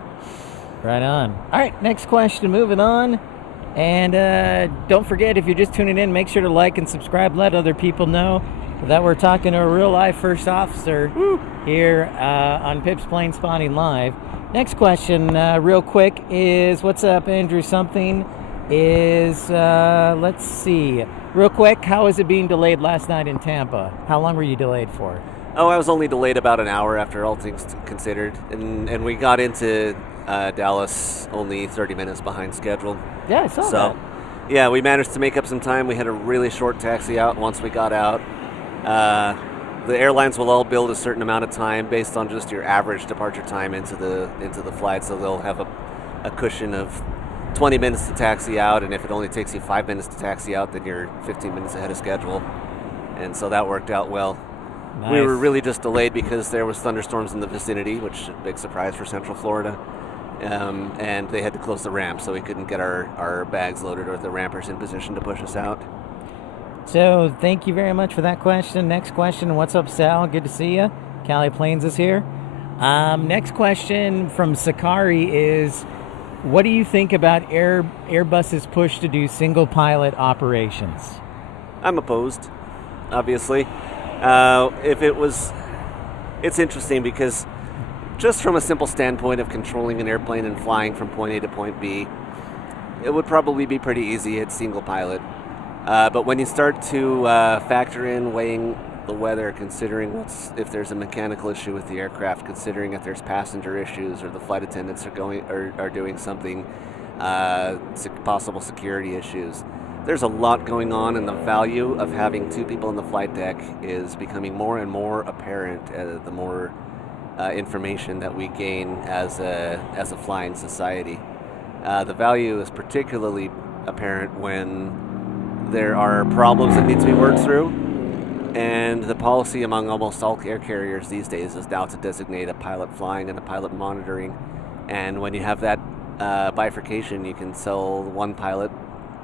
right on. All right, next question. Moving on. And don't forget, if you're just tuning in, make sure to like and subscribe. Let other people know that we're talking to a real-life first officer here on Pip's Planespotting Live. Next question, real quick, is what's up, Andrew? Something is, let's see. Real quick, how is it being delayed last night in Tampa? How long were you delayed for? Oh, I was only delayed about an hour after all things considered. And we got into Dallas only 30 minutes behind schedule. Yeah, I saw that. Yeah, we managed to make up some time. We had a really short taxi out once we got out. The airlines will all build a certain amount of time based on just your average departure time into the flight, so they'll have a cushion of 20 minutes to taxi out, and if it only takes you 5 minutes to taxi out, then you're 15 minutes ahead of schedule. And so that worked out well. Nice. We were really just delayed because there was thunderstorms in the vicinity, which is a big surprise for Central Florida. And they had to close the ramp, so we couldn't get our bags loaded or the rampers in position to push us out. So thank you very much for that question. Next question, what's up, Sal? Good to see you. Cali Plains is here. Next question from Sakari is, what do you think about Airbus's push to do single pilot operations? I'm opposed, obviously. It's interesting because just from a simple standpoint of controlling an airplane and flying from point A to point B, it would probably be pretty easy at single pilot. But when you start to factor in weighing the weather, considering if there's a mechanical issue with the aircraft, considering if there's passenger issues or the flight attendants are doing something, possible security issues, there's a lot going on, and the value of having two people on the flight deck is becoming more and more apparent the more information that we gain as a flying society. The value is particularly apparent when there are problems that need to be worked through, and the policy among almost all air carriers these days is now to designate a pilot flying and a pilot monitoring. And when you have that bifurcation, you can tell one pilot,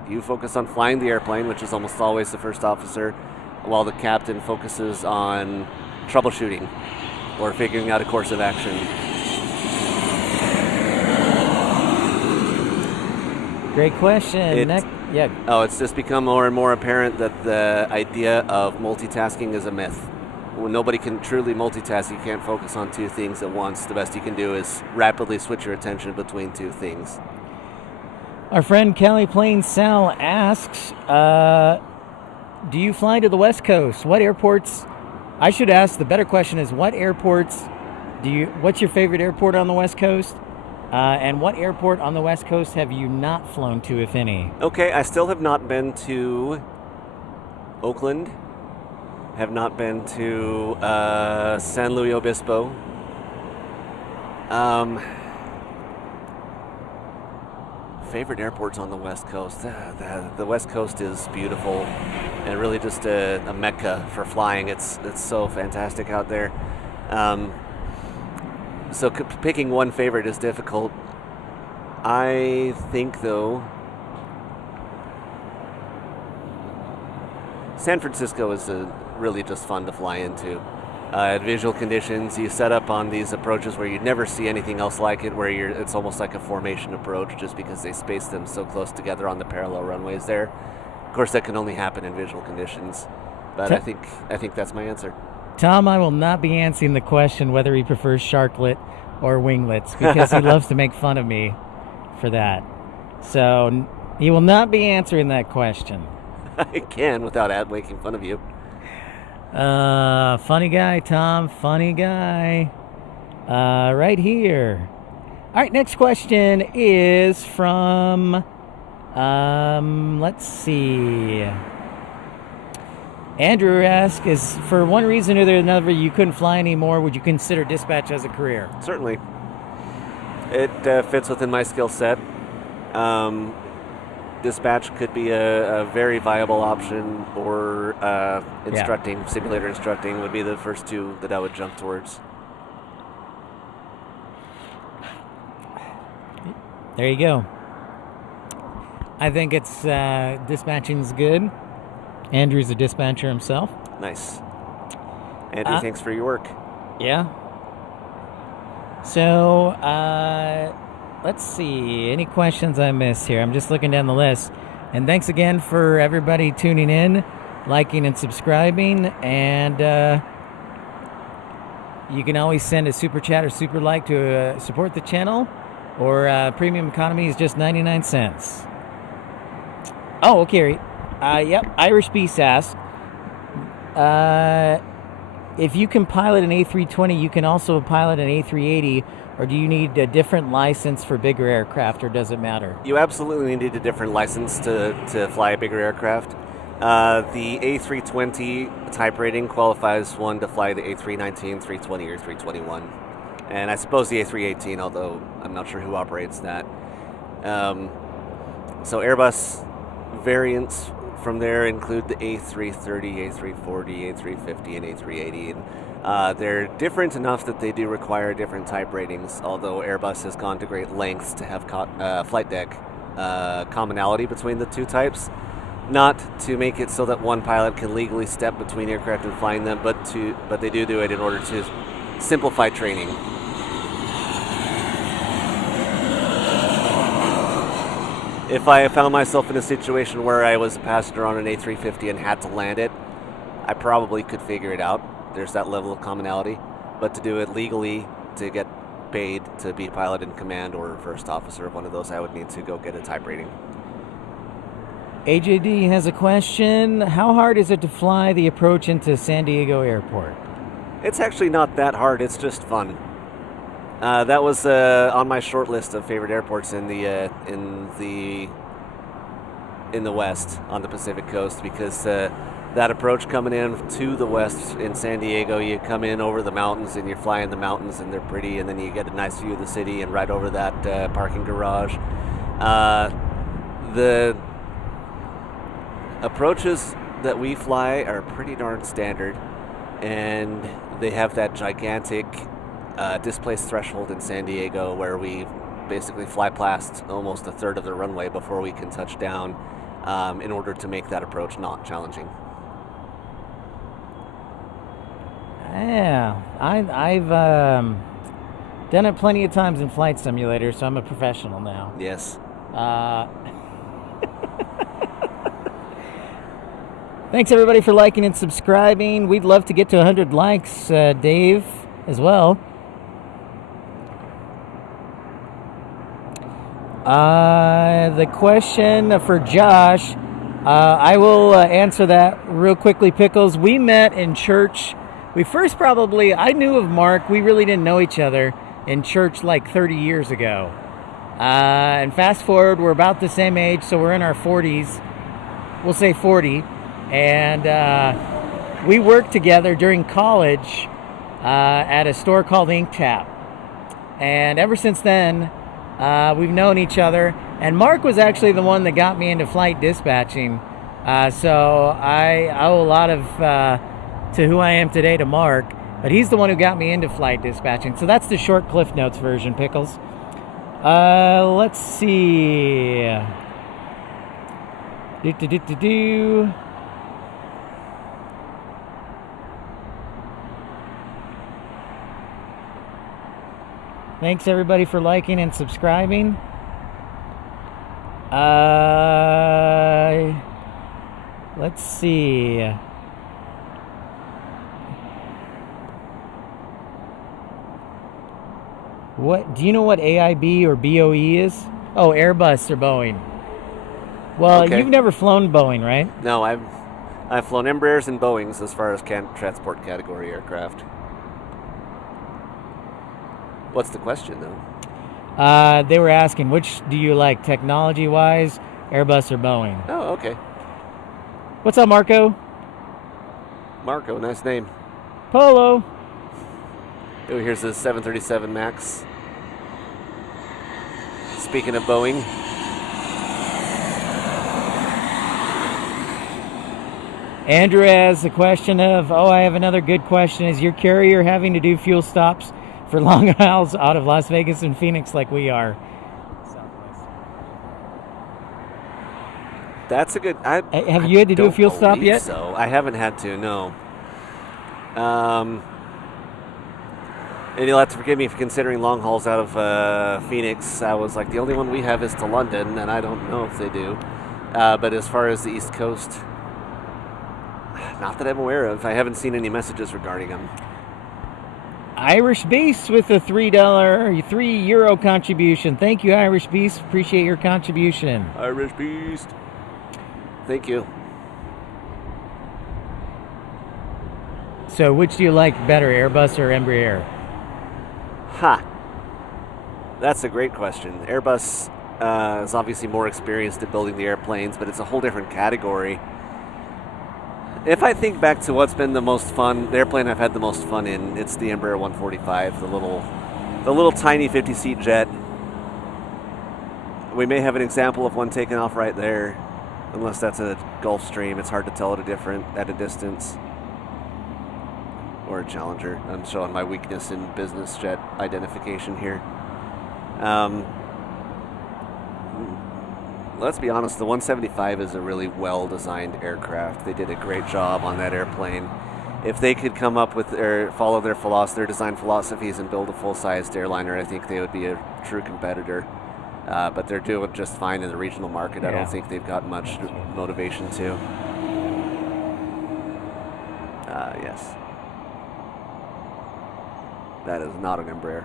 you focus on flying the airplane, which is almost always the first officer, while the captain focuses on troubleshooting or figuring out a course of action. Great question. Yeah. Oh, it's just become more and more apparent that the idea of multitasking is a myth. When nobody can truly multitask, you can't focus on two things at once. The best you can do is rapidly switch your attention between two things. Our friend Cali Plains Sal asks, do you fly to the West Coast? What airports? I should ask, the better question is, what's your favorite airport on the West Coast? And what airport on the West Coast have you not flown to, if any? Okay, I still have not been to Oakland. Have not been to San Luis Obispo. Favorite airports on the West Coast? The West Coast is beautiful and really just a mecca for flying. It's so fantastic out there. So picking one favorite is difficult. I think, though, San Francisco is really just fun to fly into. At visual conditions, you set up on these approaches where you'd never see anything else like it, where it's almost like a formation approach just because they space them so close together on the parallel runways there. Of course, that can only happen in visual conditions, but I think that's my answer. Tom, I will not be answering the question whether he prefers sharklet or winglets because he loves to make fun of me for that. So he will not be answering that question. I can without making fun of you. Funny guy, Tom. Funny guy. Right here. All right, next question is from, let's see. Andrew asks, is for one reason or another you couldn't fly anymore, would you consider dispatch as a career? Certainly. It fits within my skill set. Dispatch could be a very viable option, or simulator instructing would be the first two that I would jump towards. There you go. I think it's dispatching's good. Andrew's a dispatcher himself. Nice. Andrew, thanks for your work. Yeah. So, let's see. Any questions I missed here? I'm just looking down the list. And thanks again for everybody tuning in, liking and subscribing. And you can always send a super chat or super like to support the channel. Or premium economy is just 99 cents. Oh, okay. Yep, Irish Beast asked, if you can pilot an A320, you can also pilot an A380, or do you need a different license for bigger aircraft, or does it matter? You absolutely need a different license to fly a bigger aircraft. The A320 type rating qualifies one to fly the A319, 320, or 321. And I suppose the A318, although I'm not sure who operates that. So Airbus variants from there include the A330, A340, A350, and A380. And they're different enough that they do require different type ratings, although Airbus has gone to great lengths to have flight deck commonality between the two types. Not to make it so that one pilot can legally step between aircraft and flying them, but they do it in order to simplify training. If I found myself in a situation where I was a passenger on an A350 and had to land it, I probably could figure it out. There's that level of commonality. But to do it legally, to get paid to be pilot in command or first officer of one of those, I would need to go get a type rating. AJD has a question. How hard is it to fly the approach into San Diego Airport? It's actually not that hard. It's just fun. That was on my short list of favorite airports in the West on the Pacific Coast, because that approach coming in to the west in San Diego, you come in over the mountains and you're flying the mountains and they're pretty, and then you get a nice view of the city and right over that parking garage. The approaches that we fly are pretty darn standard, and they have that gigantic displaced threshold in San Diego where we basically fly past almost a third of the runway before we can touch down in order to make that approach not challenging. Yeah, I've done it plenty of times in Flight Simulator, so I'm a professional now. Yes. Thanks everybody for liking and subscribing. We'd love to get to 100 likes, Dave, as well. The question for Josh, I will answer that real quickly, Pickles. We met in church. I knew of Mark. We really didn't know each other in church like 30 years ago. And fast forward, we're about the same age, so we're in our 40s. We'll say 40. And we worked together during college at a store called Ink Tap. And ever since then, we've known each other. And Mark was actually the one that got me into flight dispatching. So I owe a lot of to who I am today to Mark. But he's the one who got me into flight dispatching. So that's the short Cliff Notes version, Pickles. Let's see. Thanks everybody for liking and subscribing. Let's see. What do you know what AIB or BOE is? Oh, Airbus or Boeing. Well, okay. You've never flown Boeing, right? No, I've flown Embraers and Boeings as far as transport category aircraft. What's the question, though? They were asking, which do you like, technology-wise, Airbus or Boeing? Oh, okay. What's up, Marco? Marco, nice name. Polo. Oh, here's the 737 MAX. Speaking of Boeing. Andrew has a question of, I have another good question. Is your carrier having to do fuel stops for long hauls out of Las Vegas and Phoenix like we are? That's a good... Have you had to do a fuel stop yet? So I haven't had to, no. And you'll have to forgive me for considering long hauls out of Phoenix. I was like, the only one we have is to London, and I don't know if they do. But as far as the East Coast, not that I'm aware of. I haven't seen any messages regarding them. Irish Beast with a €3 contribution. Thank you, Irish Beast. Appreciate your contribution. Irish Beast. Thank you. So, which do you like better, Airbus or Embraer? That's a great question. Airbus is obviously more experienced at building the airplanes, but it's a whole different category. If I think back to what's been the most fun, the airplane I've had the most fun in, it's the Embraer 145, the little tiny 50-seat jet. We may have an example of one taking off right there, unless that's a Gulfstream. It's hard to tell at a distance. Or a Challenger. I'm showing my weakness in business jet identification here. Let's be honest, the 175 is a really well-designed aircraft. They did a great job on that airplane. If they could come up with follow their design philosophies and build a full-sized airliner, I think they would be a true competitor. But they're doing just fine in the regional market. I don't think they've got much motivation to. Yes. That is not an Embraer.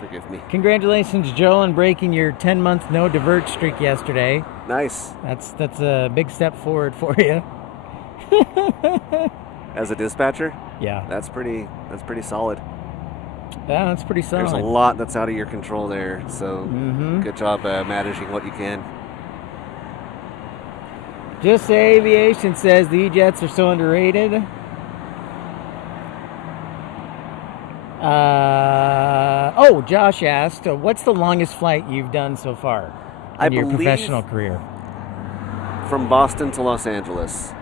Forgive me. Congratulations, Joe, on breaking your 10-month no divert streak yesterday. Nice. That's a big step forward for you. As a dispatcher? Yeah. That's pretty solid. Yeah, that's pretty solid. There's a lot that's out of your control there, so good job managing what you can. Just Aviation says the E-Jets are so underrated. Josh asked, what's the longest flight you've done so far in your professional career? From Boston to Los Angeles.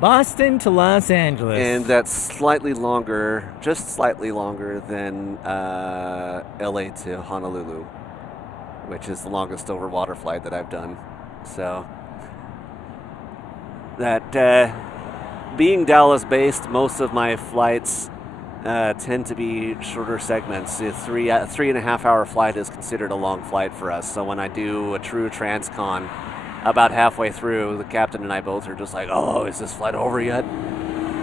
Boston to Los Angeles. And that's slightly longer, just slightly longer than LA to Honolulu, which is the longest over water flight that I've done. So that being Dallas based, most of my flights tend to be shorter segments. A 3.5 hour flight is considered a long flight for us. So when I do a true transcon, about halfway through, the captain and I both are just like, oh, is this flight over yet?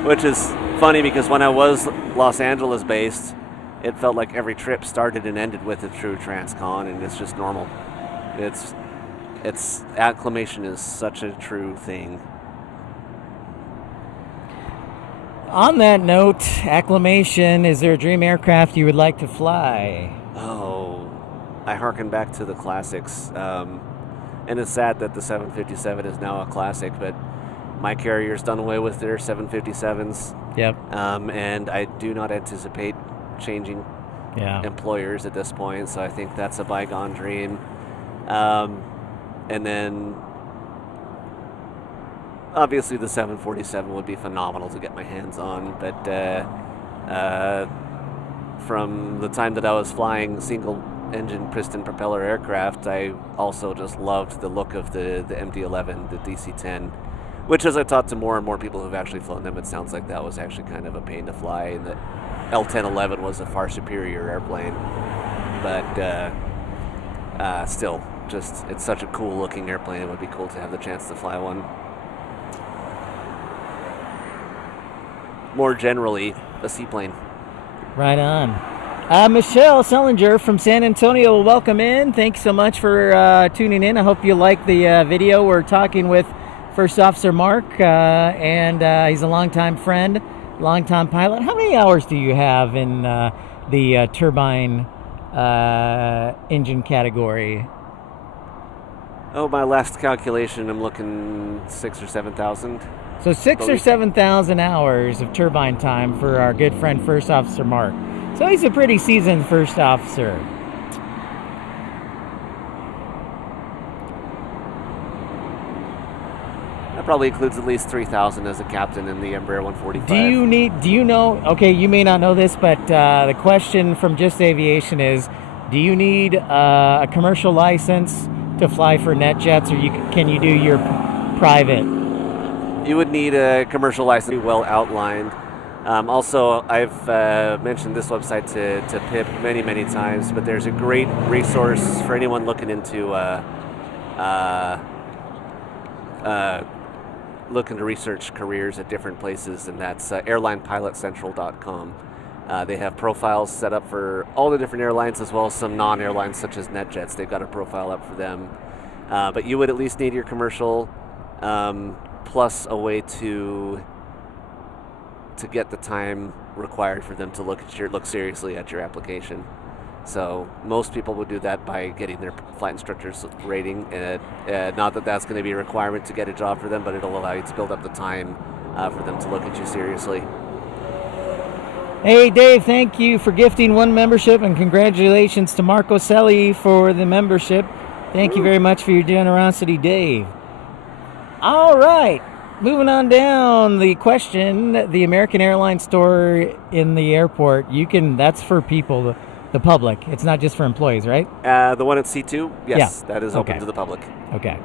Which is funny because when I was Los Angeles based, it felt like every trip started and ended with a true transcon, and it's just normal. It's acclimation is such a true thing. On that note, acclimation, is there a dream aircraft you would like to fly? Oh, I harken back to the classics. And it's sad that the 757 is now a classic, but my carrier's done away with their 757s. Yep. And I do not anticipate changing employers at this point, so I think that's a bygone dream. And then obviously the 747 would be phenomenal to get my hands on, but from the time that I was flying single engine piston propeller aircraft, I also just loved the look of the MD-11, the DC-10, which as I talked to more and more people who've actually flown them, it sounds like that was actually kind of a pain to fly, and that L-1011 was a far superior airplane. But still, just it's such a cool looking airplane. It would be cool to have the chance to fly one. More generally, a seaplane. Right on. Michelle Sellinger from San Antonio, welcome in. Thanks so much for tuning in. I hope you like the video. We're talking with First Officer Mark, and he's a longtime friend, longtime pilot. How many hours do you have in the turbine engine category? Oh, my last calculation, I'm looking 6,000 or 7,000. So 6,000 or 7,000 hours of turbine time for our good friend First Officer Mark. So he's a pretty seasoned first officer. That probably includes at least 3,000 as a captain in the Embraer 145. Do you know, okay, you may not know this, but the question from Just Aviation is, do you need a commercial license to fly for NetJets, or can you do your private? You would need a commercial license, well outlined. Also, I've mentioned this website to Pip many, many times, but there's a great resource for anyone looking into looking to research careers at different places, and that's airlinepilotcentral.com. They have profiles set up for all the different airlines, as well as some non-airlines such as NetJets. They've got a profile up for them. But you would at least need your commercial, plus a way to get the time required for them to look seriously at your application. So most people would do that by getting their flight instructor's rating. Not that that's going to be a requirement to get a job for them, but it'll allow you to build up the time for them to look at you seriously. Hey, Dave, thank you for gifting one membership, and congratulations to Marco Selli for the membership. Thank you very much for your generosity, Dave. All right. Moving on down, the question, the American Airlines store in the airport, that's for people, the public. It's not just for employees, right? The one at C2? Yes, that is open to the public. Okay.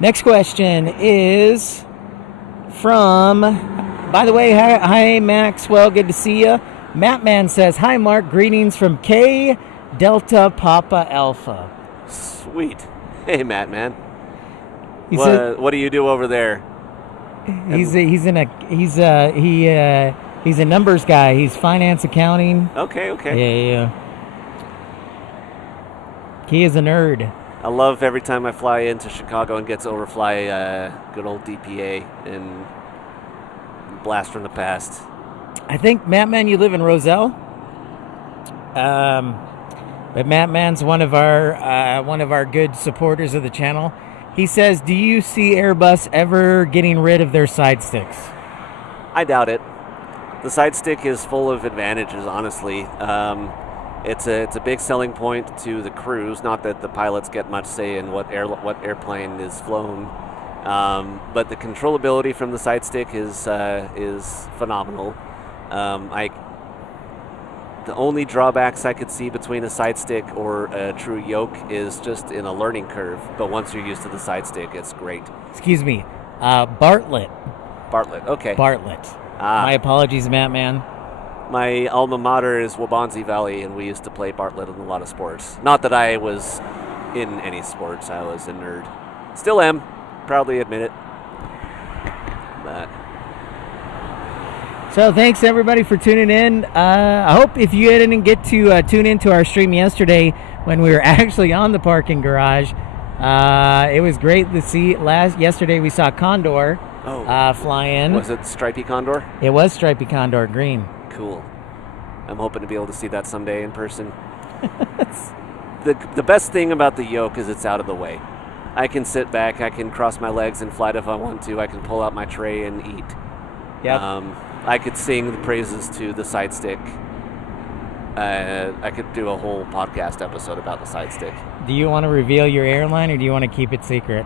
Next question is from, by the way, hi Maxwell, good to see you. Mattman says, hi Mark, greetings from K Delta Papa Alpha. Sweet. Hey Mattman. What do you do over there? He's a numbers guy. He's finance, accounting. Okay. Yeah. He is a nerd. I love every time I fly into Chicago and get to overfly good old DPA and blast from the past. I think Mattman, you live in Roselle. But Mattman's one of our good supporters of the channel. He says, do you see Airbus ever getting rid of their side sticks? I doubt it. The side stick is full of advantages, honestly. It's a big selling point to the crews. Not that the pilots get much say in what airplane is flown, but the controllability from the side stick is phenomenal. The only drawbacks I could see between a side stick or a true yoke is just in a learning curve. But once you're used to the side stick, it's great. Excuse me, Bartlett. Okay. Bartlett. My apologies, Mattman. My alma mater is Waubonsee Valley, and we used to play Bartlett in a lot of sports. Not that I was in any sports. I was a nerd. Still am. Proudly admit it. But... So thanks everybody for tuning in. I hope if you didn't get to tune into our stream yesterday when we were actually on the parking garage, it was great to see. Yesterday we saw Condor fly in. Was it Stripey Condor? It was Stripey Condor, green. Cool. I'm hoping to be able to see that someday in person. The best thing about the yoke is it's out of the way. I can sit back, I can cross my legs and fly if I want to. I can pull out my tray and eat. Yep. I could sing the praises to the side stick. I could do a whole podcast episode about the side stick. Do you want to reveal your airline, or do you want to keep it secret?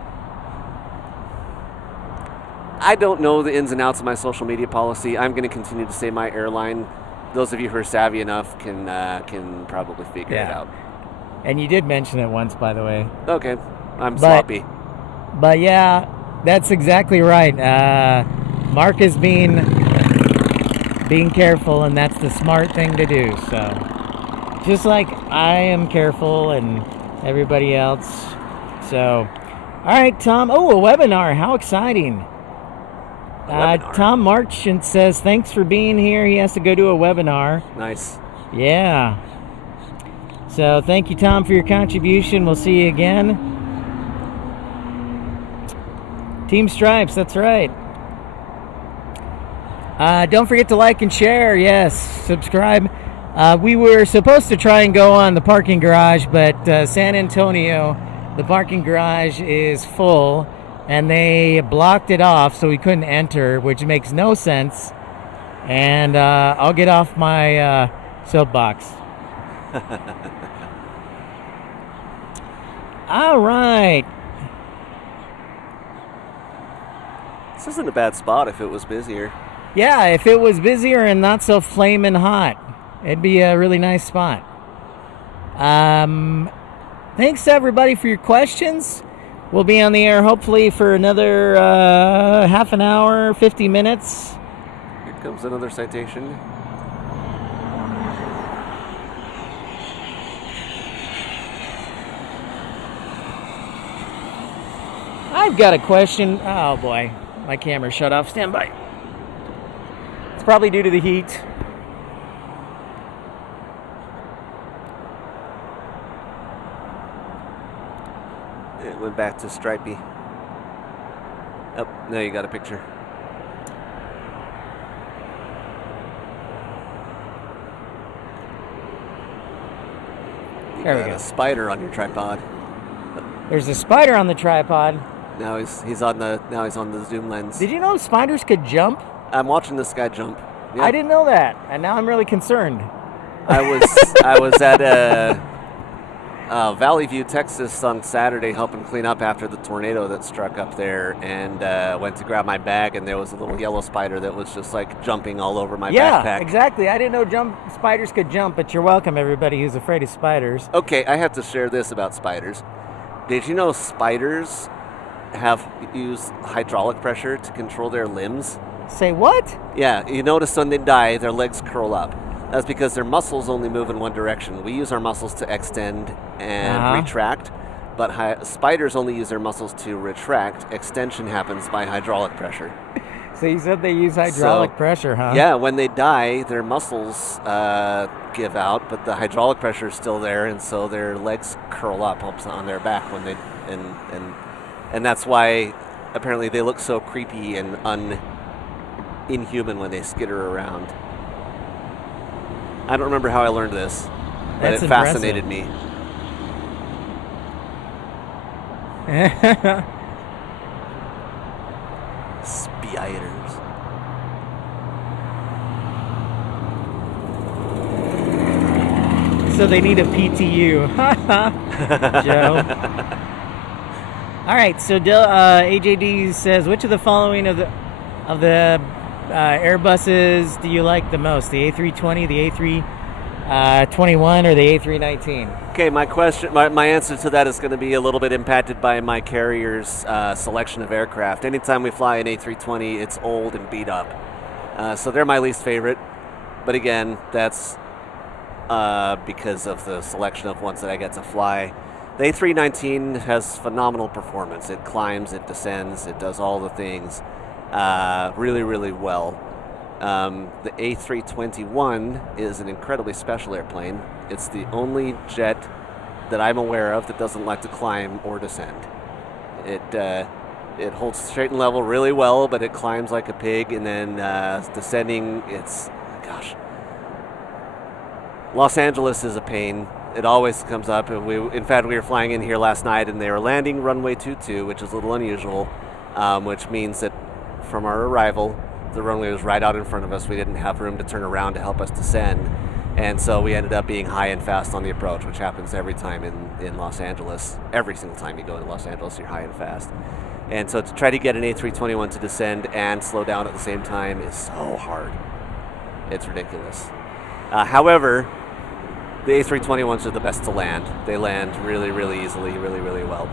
I don't know the ins and outs of my social media policy. I'm going to continue to say my airline. Those of you who are savvy enough can probably figure it out. And you did mention it once, by the way. Okay. I'm sloppy. But yeah, that's exactly right. Mark is being careful, and that's the smart thing to do. So just like I am careful and everybody else. So all right, Tom. Oh, a webinar. How exciting. Tom Marchant says thanks for being here. He has to go to a webinar. Nice. Yeah. So thank you, Tom, for your contribution. We'll see you again. Team Stripes, that's right. Don't forget to like and share. Yes, subscribe. We were supposed to try and go on the parking garage, but San Antonio, the parking garage is full, and they blocked it off so we couldn't enter, which makes no sense. And I'll get off my soapbox. All right. This isn't a bad spot if it was busier. Yeah, if it was busier and not so flaming hot, it'd be a really nice spot. Thanks everybody for your questions. We'll be on the air hopefully for another half an hour, 50 minutes. Comes another citation. I've got a question. Oh boy, my camera shut off. Stand by. It's probably due to the heat. It went back to stripey. Oh, now you got a picture. You There we got go. a spider on your tripod. There's a spider on the tripod. Now he's on the zoom lens. Did you know spiders could jump? I'm watching this guy jump. Yeah. I didn't know that, and now I'm really concerned. I was at Valley View, Texas on Saturday helping clean up after the tornado that struck up there, and went to grab my bag, and there was a little yellow spider that was just like jumping all over my backpack. Yeah, exactly. I didn't know spiders could jump, but you're welcome, everybody who's afraid of spiders. Okay, I have to share this about spiders. Did you know spiders use hydraulic pressure to control their limbs? Say what? Yeah, you notice when they die, their legs curl up. That's because their muscles only move in one direction. We use our muscles to extend and retract, but spiders only use their muscles to retract. Extension happens by hydraulic pressure. So you said they use hydraulic pressure, huh? Yeah, when they die, their muscles give out, but the hydraulic pressure is still there, and so their legs curl up on their back when they and that's why apparently they look so creepy and inhuman when they skitter around. I don't remember how I learned this, but That's it impressive. fascinated me. Spiders. So they need a PTU. Joe. All right, so AJD says, which of the following of the Airbuses do you like the most? The A320, the A321, or the A319? Okay, my answer to that is going to be a little bit impacted by my carrier's selection of aircraft. Anytime we fly an A320, it's old and beat up. So they're my least favorite. But again, that's because of the selection of ones that I get to fly. The A319 has phenomenal performance. It climbs, it descends, it does all the things really, really well. The A321 is an incredibly special airplane. It's the only jet that I'm aware of that doesn't like to climb or descend. It holds straight and level really well, but it climbs like a pig, and then descending, Los Angeles is a pain. It always comes up, and we were flying in here last night, and they were landing runway 22, which is a little unusual, which means that from our arrival, the runway was right out in front of us. We didn't have room to turn around to help us descend, and so we ended up being high and fast on the approach, which happens every time in Los Angeles. Every single time you go to Los Angeles, you're high and fast. And so to try to get an A321 to descend and slow down at the same time is so hard. It's ridiculous. However, the A321s are the best to land. They land really, really easily, really, really well.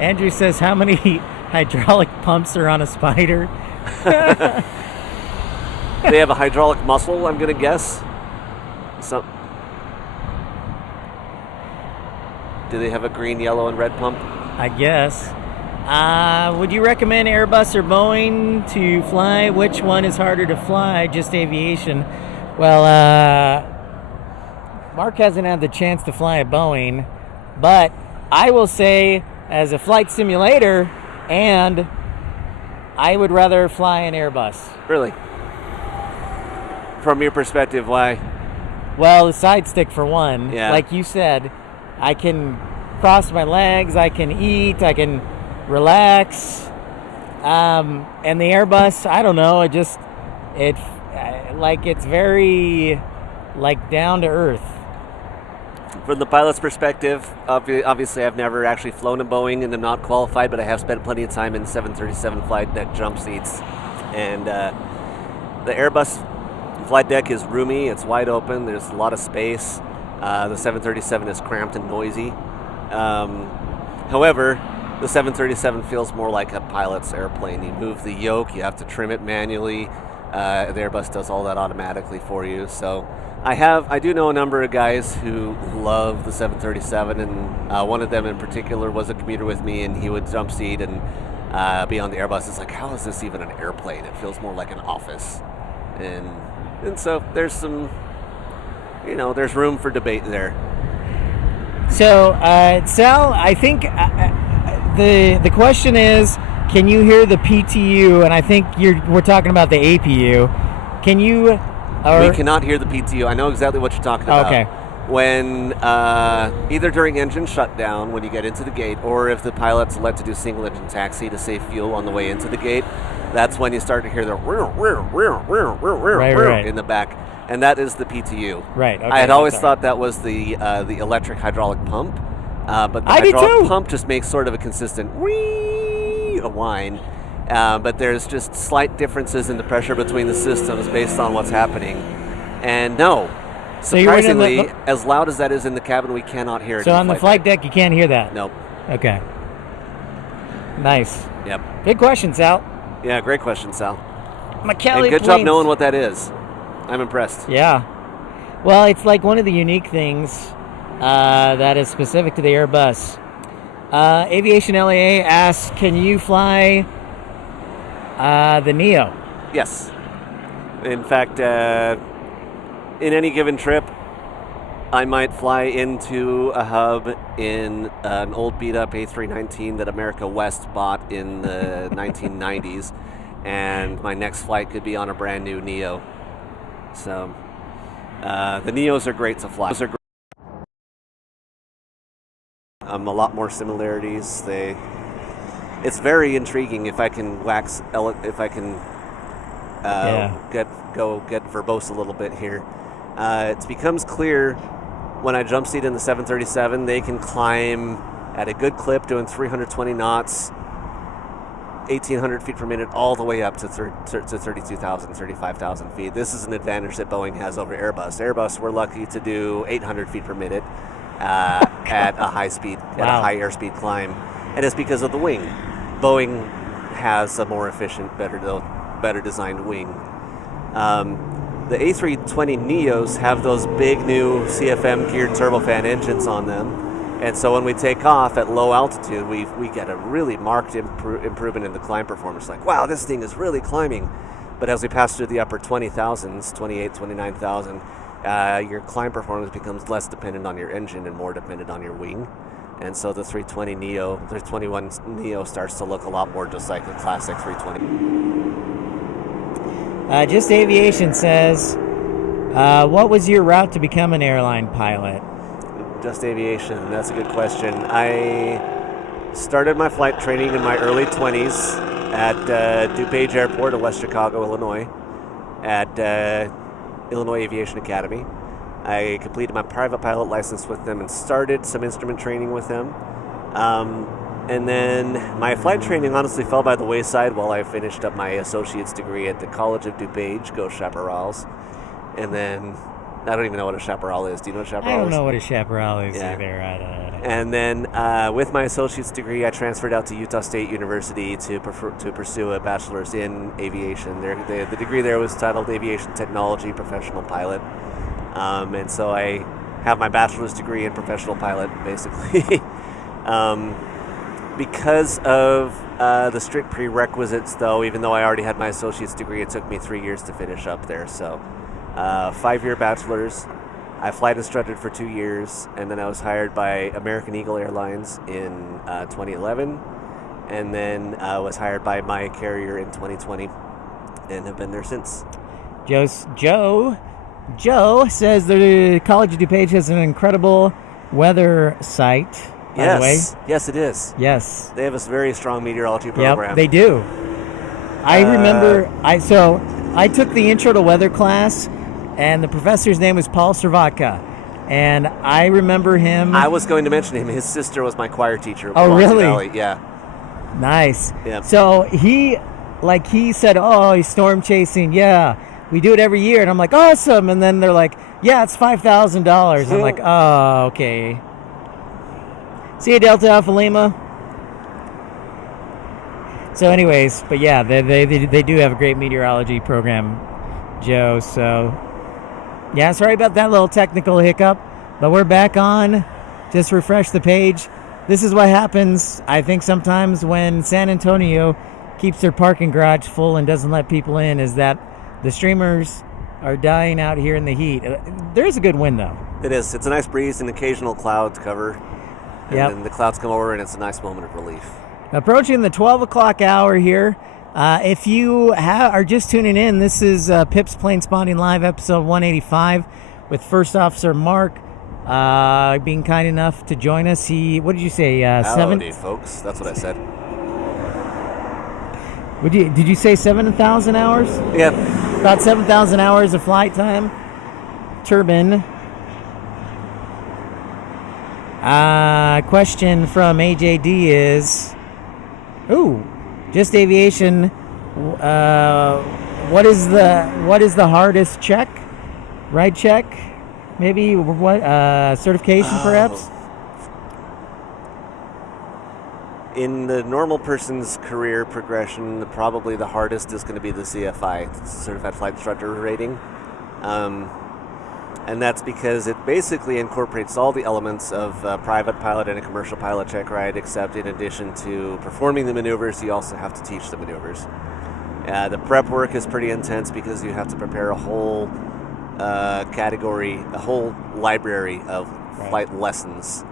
Andrew says, how many hydraulic pumps are on a spider? They have a hydraulic muscle, I'm going to guess. Do they have a green, yellow, and red pump? I guess. Would you recommend Airbus or Boeing to fly? Which one is harder to fly? Just aviation. Well, Mark hasn't had the chance to fly a Boeing, but I will say, as a flight simulator, and I would rather fly an Airbus. Really? From your perspective, why? Well, the side stick for one. Yeah. Like you said, I can cross my legs, I can eat, I can relax. And the Airbus, I don't know, it's very down to earth. From the pilot's perspective, obviously I've never actually flown a Boeing and I'm not qualified, but I have spent plenty of time in 737 flight deck jump seats. And the Airbus flight deck is roomy, it's wide open, there's a lot of space. The 737 is cramped and noisy. However, The 737 feels more like a pilot's airplane. You move the yoke, you have to trim it manually. The Airbus does all that automatically for you. So I do know a number of guys who love the 737, and one of them in particular was a commuter with me, and he would jump seat and be on the Airbus. It's like, how is this even an airplane? It feels more like an office. And so there's some, there's room for debate there. So, Sal, I think the question is, can you hear the PTU? And I think we're talking about the APU. Can you? We cannot hear the PTU. I know exactly what you're talking about. Okay. When either during engine shutdown, when you get into the gate, or if the pilot's led to do single engine taxi to save fuel on the way into the gate, that's when you start to hear the right. in the back, and that is the PTU. Right. Okay, I had always thought that was the electric hydraulic pump, but the hydraulic pump just makes sort of a consistent a whine. But there's just slight differences in the pressure between the systems based on what's happening. And no, surprisingly, as loud as that is in the cabin, we cannot hear it. So on the flight deck, you can't hear that? Nope. Okay. Nice. Yep. Good question, Sal. Yeah, great question, Sal. McKelly, and good job knowing what that is. I'm impressed. Yeah. Well, it's like one of the unique things that is specific to the Airbus. Aviation LAA asks, can you fly the Neo? Yes. In fact, in any given trip, I might fly into a hub in an old beat-up A319 that America West bought in the 1990s, and my next flight could be on a brand new Neo. So, the Neos are great to fly. A lot more similarities. It's very intriguing if I can get verbose a little bit here. It becomes clear when I jump seat in the 737, they can climb at a good clip doing 320 knots, 1,800 feet per minute, all the way up to 32,000, 35,000 feet. This is an advantage that Boeing has over Airbus. Airbus, we're lucky to do 800 feet per minute at a high speed, at a high airspeed climb, and it's because of the wing. Boeing has a more efficient, better designed wing. The A320 Neos have those big new CFM geared turbofan engines on them, and so when we take off at low altitude, we get a really marked improvement in the climb performance. Like, wow, this thing is really climbing. But as we pass through the upper 20,000s, 28, 29,000, your climb performance becomes less dependent on your engine and more dependent on your wing. And so the 321 Neo starts to look a lot more just like a classic 320. Just Aviation says, what was your route to become an airline pilot? Just Aviation, that's a good question. I started my flight training in my early 20s at DuPage Airport in West Chicago, Illinois, at Illinois Aviation Academy. I completed my private pilot license with them and started some instrument training with them. And then my flight training honestly fell by the wayside while I finished up my associate's degree at the College of DuPage, go Chaparrals. And then, I don't even know what a chaparral is. Do you know what a chaparral is? I don't know what a chaparral is either. And then with my associate's degree, I transferred out to Utah State University to pursue a bachelor's in aviation. The degree there was titled Aviation Technology Professional Pilot. And so I have my bachelor's degree in professional pilot, basically. Because of the strict prerequisites, though, even though I already had my associate's degree, it took me 3 years to finish up there. So 5-year bachelor's. I flight instructed for 2 years, and then I was hired by American Eagle Airlines in 2011, and then was hired by my carrier in 2020, and have been there since. Joe says the College of DuPage has an incredible weather site. By the way. Yes, it is. Yes, they have a very strong meteorology program. Yep, they do. I remember. I took the Intro to Weather class, and the professor's name was Paul Servatka, and I remember him. I was going to mention him. His sister was my choir teacher. Oh, really? Valley. Yeah. Nice. Yeah. So he said, "Oh, he's storm chasing." Yeah, we do it every year, and I'm like, "Awesome!" And then they're like, "Yeah, it's $5,000." I'm like, "Oh, okay." See you, Delta Alpha Lima. So, anyways, but yeah, they do have a great meteorology program, Joe. So, yeah, sorry about that little technical hiccup, but we're back on. Just refresh the page. This is what happens, I think, sometimes when San Antonio keeps their parking garage full and doesn't let people in, is that the streamers are dying out here in the heat. There's a good wind, though. It is. It's a nice breeze and occasional clouds cover. And then the clouds come over, and it's a nice moment of relief. Approaching the 12 o'clock hour here. If you are just tuning in, this is Pip's Planespotting Live, episode 185, with First Officer Mark being kind enough to join us. What did you say? Howdy, folks. That's what I said. Did you say 7,000 hours? Yeah. About 7,000 hours of flight time. Turbine. Question from AJD is, just aviation. What is the hardest check? Ride check? Maybe what certification perhaps? In the normal person's career progression, probably the hardest is going to be the CFI, Certified Flight Instructor rating. And that's because it basically incorporates all the elements of a private pilot and a commercial pilot check ride, except in addition to performing the maneuvers, you also have to teach the maneuvers. The prep work is pretty intense because you have to prepare a whole a whole library of flight lessons.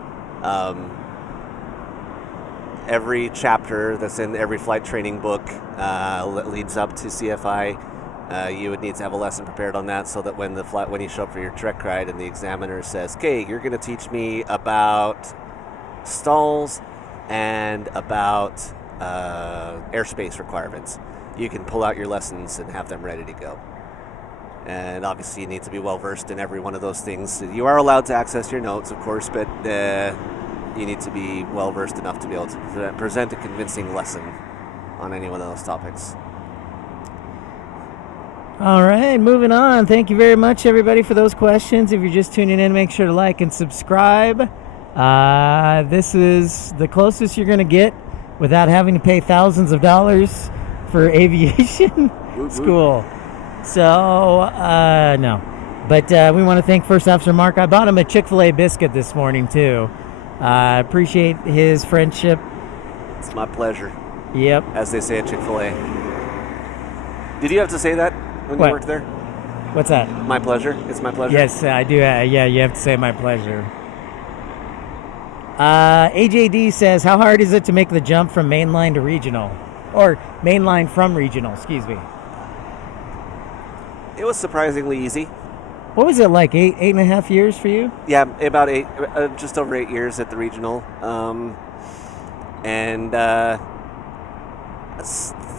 Every chapter that's in every flight training book leads up to CFI. You would need to have a lesson prepared on that, so that when you show up for your trek ride and the examiner says, "Okay, you're going to teach me about stalls and about airspace requirements," you can pull out your lessons and have them ready to go. And obviously, you need to be well versed in every one of those things. You are allowed to access your notes, of course, but you need to be well versed enough to be able to present a convincing lesson on any one of those topics. All right, moving on. Thank you very much, everybody, for those questions. If you're just tuning in, make sure to like and subscribe. This is the closest you're going to get without having to pay thousands of dollars for aviation school. So, no. But we want to thank First Officer Mark. I bought him a Chick-fil-A biscuit this morning, too. I appreciate his friendship. It's my pleasure. Yep. As they say at Chick-fil-A. Did you have to say that when you worked there? What's that? My pleasure. It's my pleasure. Yes, I do. Yeah, you have to say my pleasure. AJD says, how hard is it to make the jump from mainline to regional? Or mainline from regional, excuse me. It was surprisingly easy. What was it like, eight and a half years for you? Yeah, about just over 8 years at the regional.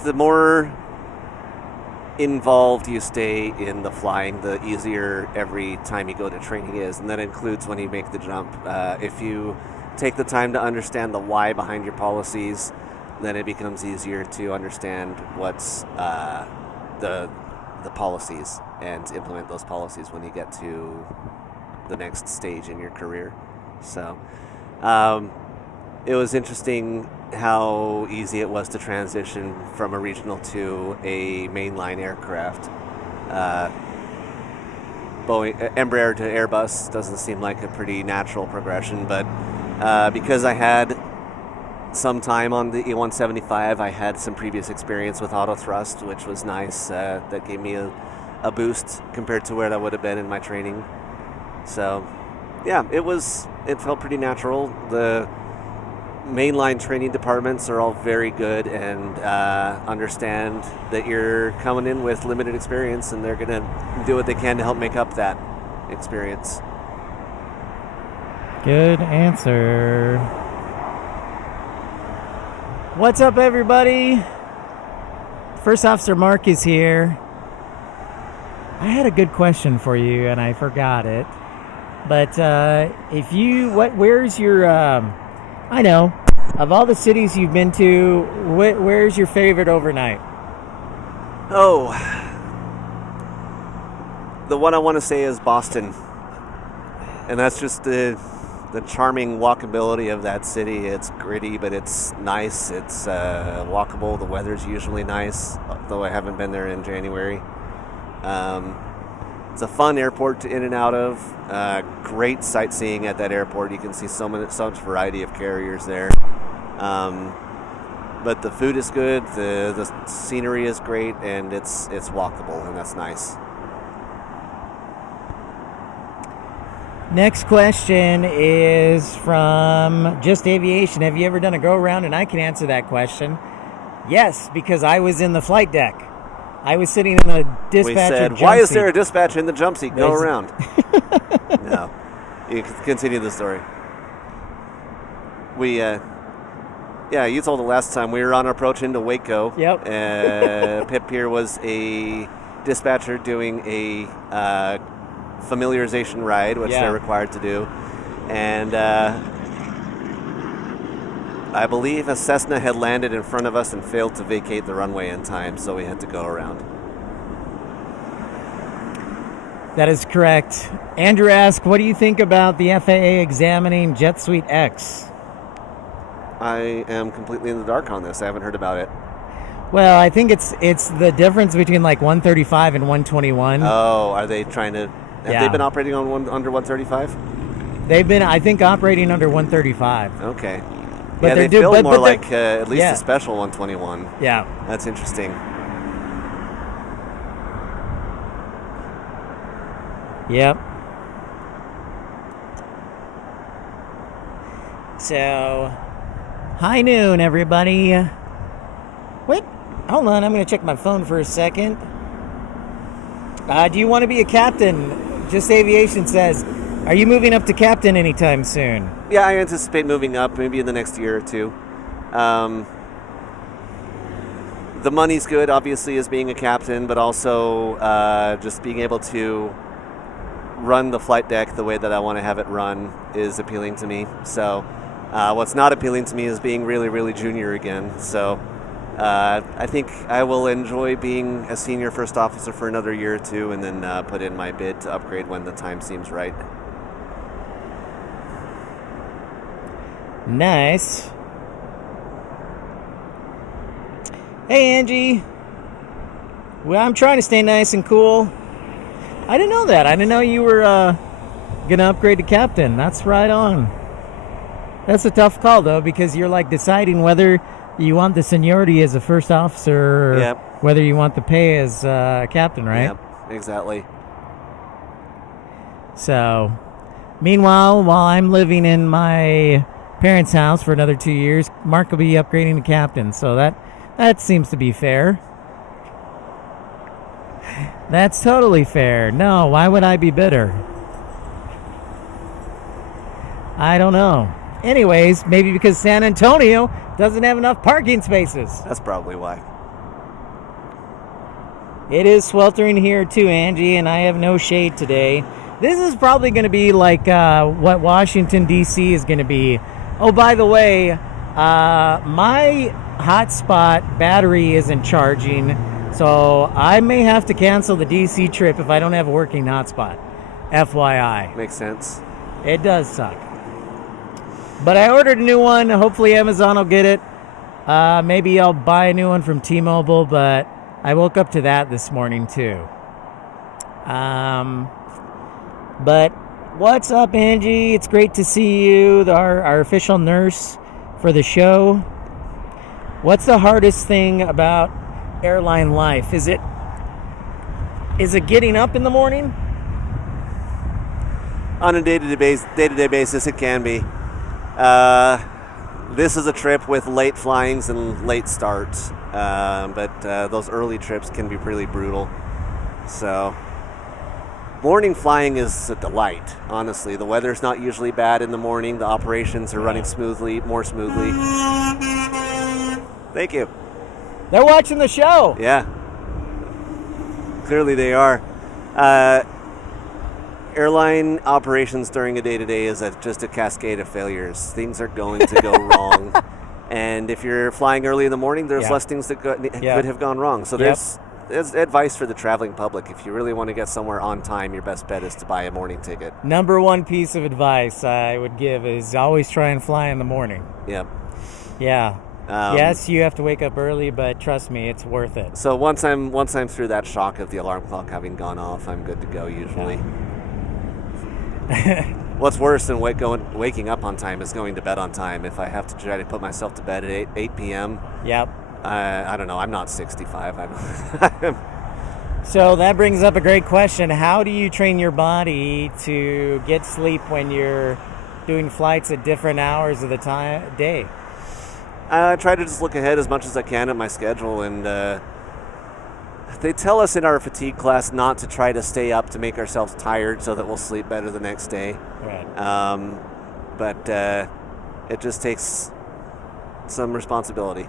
The more involved you stay in the flying, the easier every time you go to training is, and that includes when you make the jump. If you take the time to understand the why behind your policies, then it becomes easier to understand what's the policies and implement those policies when you get to the next stage in your career. So it was interesting how easy it was to transition from a regional to a mainline aircraft. Embraer to Airbus doesn't seem like a pretty natural progression, but because I had some time on the E175, I had some previous experience with auto thrust, which was nice. That gave me a boost compared to where that would have been in my training. So yeah, it felt pretty natural. The mainline training departments are all very good and understand that you're coming in with limited experience, and they're going to do what they can to help make up that experience. Good answer. What's up, everybody? First Officer Mark is here. I had a good question for you, and I forgot it. But where's your, I know, of all the cities you've been to, where's your favorite overnight? Oh, the one I want to say is Boston. And that's just the charming walkability of that city. It's gritty, but it's nice. It's walkable. The weather's usually nice, though I haven't been there in January. It's a fun airport to in and out of. Great sightseeing at that airport. You can see so much variety of carriers there. But the food is good. The scenery is great, and it's walkable, and that's nice. Next question is from Just Aviation. Have you ever done a go-around? And I can answer that question. Yes, because I was in the flight deck. I was sitting in the dispatcher We said, jump why is seat. there a dispatcher in the jump seat? Go around. No. You can continue the story. You told it last time. We were on our approach into Waco. Yep. Pip here was a dispatcher doing a familiarization ride, which they're required to do. And I believe a Cessna had landed in front of us and failed to vacate the runway in time, so we had to go around. That is correct. Andrew asked, what do you think about the FAA examining Jet Suite X? I am completely in the dark on this. I haven't heard about it. Well, I think it's the difference between like 135 and 121. Oh, are they trying to... Have they been operating on under 135? They've been, I think, operating under 135. Okay. But they feel more like at least yeah. a special 121. Yeah. That's interesting. Yep. So, high noon, everybody. Wait, hold on. I'm going to check my phone for a second. Do you want to be a captain? Just Aviation says, are you moving up to captain anytime soon? Yeah, I anticipate moving up maybe in the next year or two. The money's good, obviously, as being a captain, but also just being able to run the flight deck the way that I want to have it run is appealing to me. So what's not appealing to me is being really, really junior again. So I think I will enjoy being a senior first officer for another year or two, and then put in my bid to upgrade when the time seems right. Nice. Hey, Angie. Well, I'm trying to stay nice and cool. I didn't know that. I didn't know you were going to upgrade to captain. That's right on. That's a tough call, though, because you're like deciding whether you want the seniority as a first officer or whether you want the pay as captain, right? Yep, exactly. So, meanwhile, while I'm living in my parents' house for another 2 years, Mark will be upgrading to captain. So that seems to be fair. That's totally fair. No, why would I be bitter? I don't know. Anyways, maybe because San Antonio doesn't have enough parking spaces. That's probably why. It is sweltering here too, Angie, and I have no shade today. This is probably going to be like what Washington, D.C. is going to be. Oh, by the way, my hotspot battery isn't charging, so I may have to cancel the D.C. trip if I don't have a working hotspot. FYI. Makes sense. It does suck. But I ordered a new one. Hopefully Amazon will get it. Maybe I'll buy a new one from T-Mobile, but I woke up to that this morning too. But what's up, Angie? It's great to see you, our official nurse for the show. What's the hardest thing about airline life? Is it getting up in the morning? On a day-to-day basis, it can be. This is a trip with late flyings and late starts, but those early trips can be really brutal. So, morning flying is a delight, honestly. The weather's not usually bad in the morning. The operations are running more smoothly. Thank you. They're watching the show. Yeah. Clearly they are. Airline operations during a day-to-day is just a cascade of failures. Things are going to go wrong. And if you're flying early in the morning, there's less things that could have gone wrong. So as advice for the traveling public. If you really want to get somewhere on time, your best bet is to buy a morning ticket. Number one piece of advice I would give is always try and fly in the morning. Yep. Yeah. Yes, you have to wake up early, but trust me, it's worth it. So once I'm through that shock of the alarm clock having gone off, I'm good to go usually. Yeah. What's worse than waking up on time is going to bed on time. If I have to try to put myself to bed at 8 p.m., Yep. I don't know. I'm not 65. So that brings up a great question. How do you train your body to get sleep when you're doing flights at different hours of the day? I try to just look ahead as much as I can at my schedule, and they tell us in our fatigue class not to try to stay up to make ourselves tired so that we'll sleep better the next day. Right. But it just takes some responsibility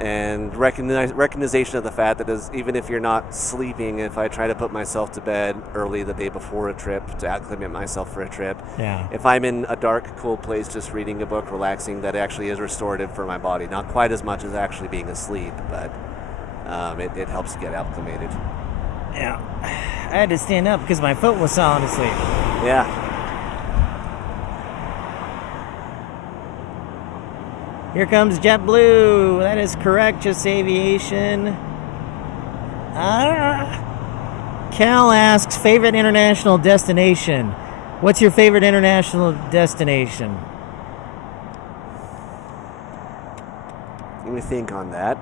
and recognition of the fact that even if you're not sleeping, if I try to put myself to bed early the day before a trip to acclimate myself for a trip, if I'm in a dark, cool place just reading a book, relaxing, that actually is restorative for my body. Not quite as much as actually being asleep, but it helps get acclimated. Yeah. I had to stand up because my foot was sound asleep. Yeah. Here comes JetBlue. That is correct. Just Aviation. Cal asks, favorite international destination. What's your favorite international destination? Let me think on that.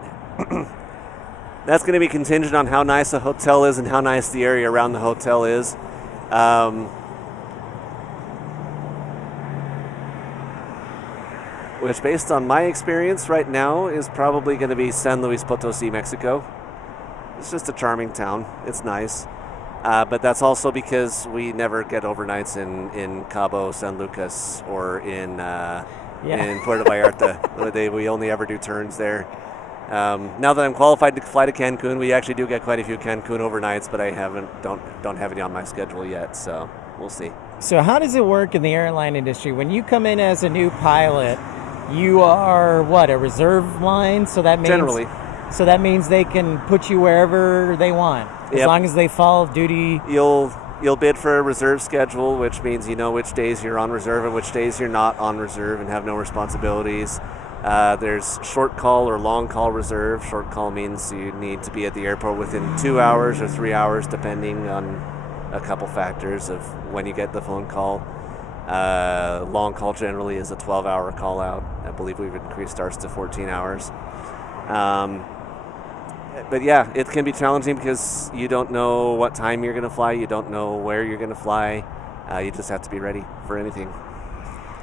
That's going to be contingent on how nice a hotel is and how nice the area around the hotel is. Which, based on my experience right now, is probably going to be San Luis Potosi, Mexico. It's just a charming town. It's nice. But that's also because we never get overnights in Cabo San Lucas or in Puerto Vallarta. We only ever do turns there. Now that I'm qualified to fly to Cancun, we actually do get quite a few Cancun overnights, but I don't have any on my schedule yet, so we'll see. So how does it work in the airline industry? When you come in as a new pilot, you are a reserve line? So that means generally. So that means they can put you wherever they want, as long as they follow duty. You'll bid for a reserve schedule, which means you know which days you're on reserve and which days you're not on reserve and have no responsibilities. There's short call or long call reserve. Short call means you need to be at the airport within 2 hours or 3 hours, depending on a couple factors of when you get the phone call. Long call generally is a 12-hour call out. I believe we've increased ours to 14 hours. But yeah, it can be challenging because you don't know what time you're going to fly. You don't know where you're going to fly. You just have to be ready for anything.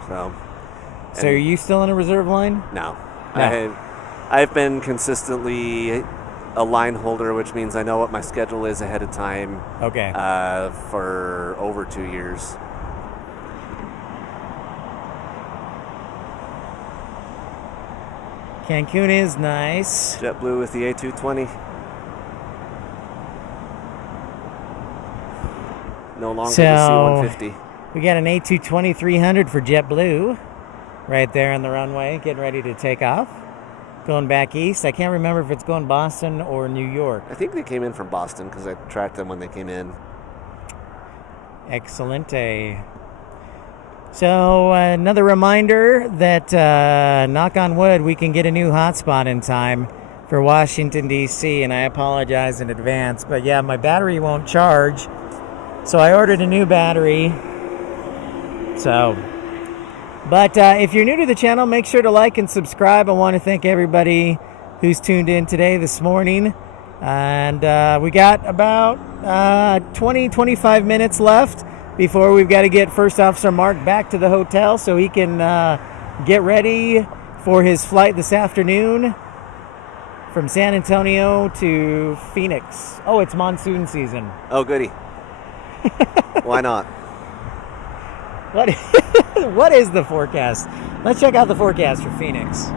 So are you still in a reserve line? No. I've been consistently a line holder, which means I know what my schedule is ahead of time. Okay. For over 2 years. Cancun is nice. JetBlue with the A220. No longer the C-150. We got an A220-300 for JetBlue right there on the runway, getting ready to take off. Going back east. I can't remember if it's going Boston or New York. I think they came in from Boston because I tracked them when they came in. Excelente. So another reminder that, knock on wood, we can get a new hotspot in time for Washington, D.C., and I apologize in advance. But yeah, my battery won't charge, so I ordered a new battery. But if you're new to the channel, make sure to like and subscribe. I want to thank everybody who's tuned in today, this morning. And we got about 25 minutes left before we've got to get First Officer Mark back to the hotel so he can get ready for his flight this afternoon from San Antonio to Phoenix. Oh, it's monsoon season. Oh, goody. Why not? What is the forecast? Let's check out the forecast for Phoenix.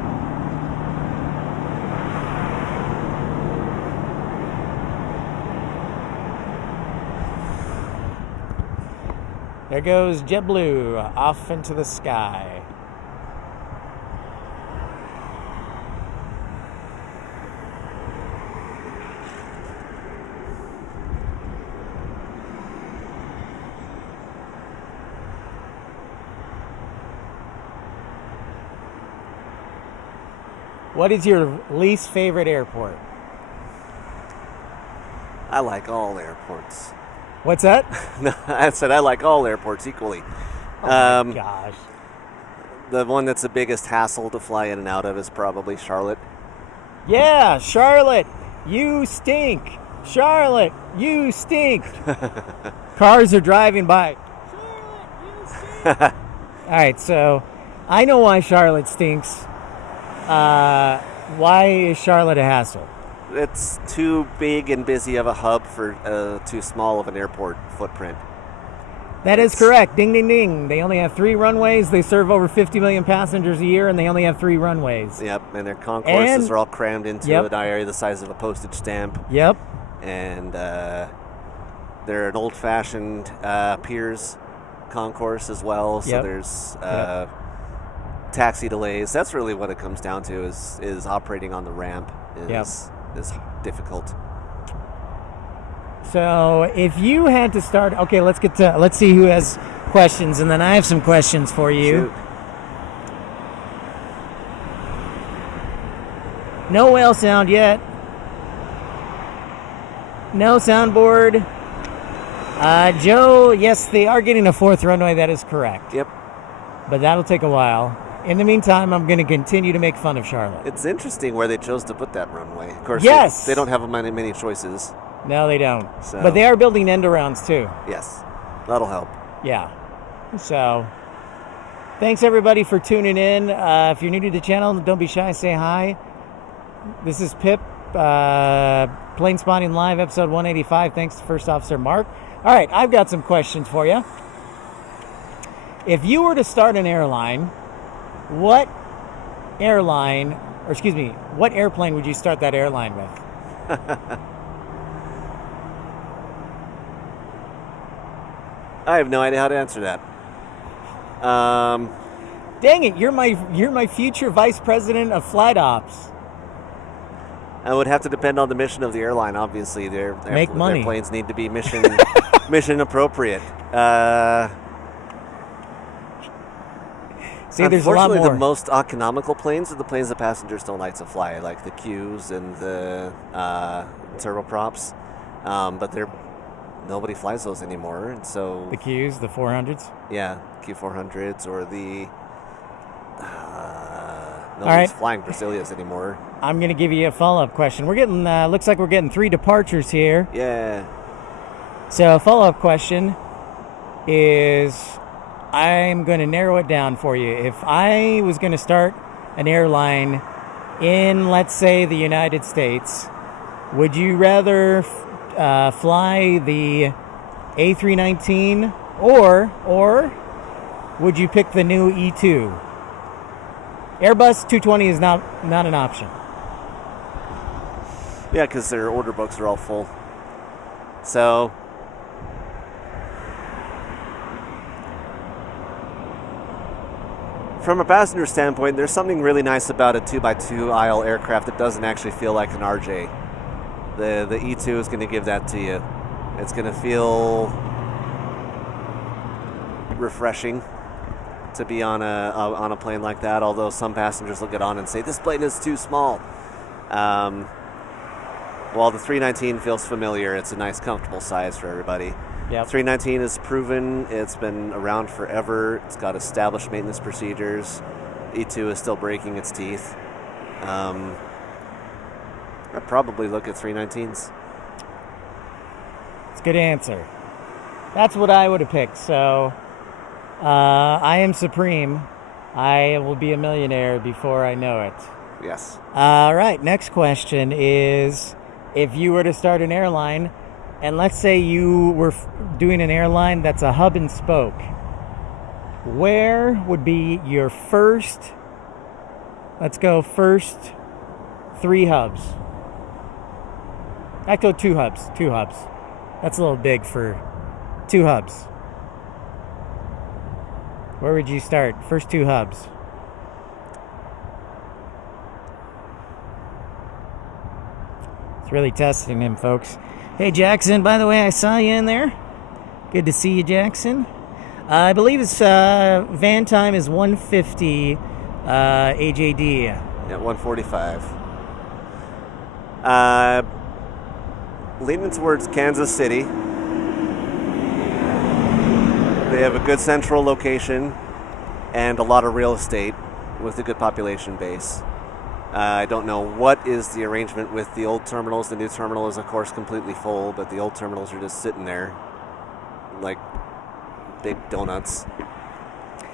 There goes JetBlue off into the sky. What is your least favorite airport? I like all airports. What's that? No, I said I like all airports equally. Oh my gosh. The one that's the biggest hassle to fly in and out of is probably Charlotte. Yeah, Charlotte, you stink. Charlotte, you stink. Cars are driving by. Charlotte, you stink. All right, so I know why Charlotte stinks. Why is Charlotte a hassle? It's too big and busy of a hub for too small of an airport footprint. That is correct. Ding, ding, ding. They only have 3 runways. They serve over 50 million passengers a year, and they only have 3 runways. Yep, and their concourses are all crammed into Yep. an area the size of a postage stamp. Yep. And they're an old-fashioned Piers concourse as well. So Yep. there's taxi delays. That's really what it comes down to. Is operating on the ramp is difficult. So if you had to start, okay, let's see who has questions, and then I have some questions for you. Shoot. No whale sound yet. No soundboard. Joe, yes, they are getting a 4th runway. That is correct. Yep. But that'll take a while. In the meantime, I'm going to continue to make fun of Charlotte. It's interesting where they chose to put that runway. Of course, Yes! they don't have many choices. No, they don't. So- But they are building end-arounds too. Yes, that'll help. Yeah. So, thanks everybody for tuning in. If you're new to the channel, don't be shy. Say hi. This is Pip, Planespotting Live, episode 185. Thanks to First Officer Mark. All right, I've got some questions for you. If you were to start an airline, what airplane would you start that airline with? I have no idea how to answer that. Dang it, you're my future vice president of flight ops. I would have to depend on the mission of the airline. Obviously, Make money. Their planes need to be mission appropriate. See, there's a lot Unfortunately, more. the most economical planes are the planes that passengers don't like to fly, like the Qs and the turboprops. But nobody flies those anymore, and so The Qs, the 400s. yeah, Q400s or the nobody's right. flying Brasilias anymore. I'm going to give you a follow-up question. We're getting, looks like we're getting 3 departures here. Yeah. So a follow-up question is, I'm going to narrow it down for you. If I was going to start an airline in, let's say, the United States, would you rather fly the A319 or would you pick the new E2? Airbus 220 is not an option. Yeah, because their order books are all full. So, from a passenger standpoint, there's something really nice about a 2x2 aisle aircraft that doesn't actually feel like an RJ. The E2 is going to give that to you. It's going to feel refreshing to be on a plane like that, although some passengers will get on and say, this plane is too small. While the 319 feels familiar, it's a nice, comfortable size for everybody. Yep. 319 is proven. It's been around forever. It's got established maintenance procedures. E2 is still breaking its teeth. I'd probably look at 319s. It's a good answer. That's what I would have picked. So, I am supreme. I will be a millionaire before I know it. Yes. All right, next question is, if you were to start an airline, and let's say you were doing an airline that's a hub and spoke, where would be your first 3 hubs? I'd go 2 hubs. That's a little big for 2 hubs. Where would you start? First 2 hubs. It's really testing him, folks. Hey, Jackson, by the way, I saw you in there. Good to see you, Jackson. I believe it's van time is 150 AJD. At 1:45. Leaning towards Kansas City. They have a good central location and a lot of real estate with a good population base. I don't know what is the arrangement with the old terminals. The new terminal is, of course, completely full, but the old terminals are just sitting there like big donuts.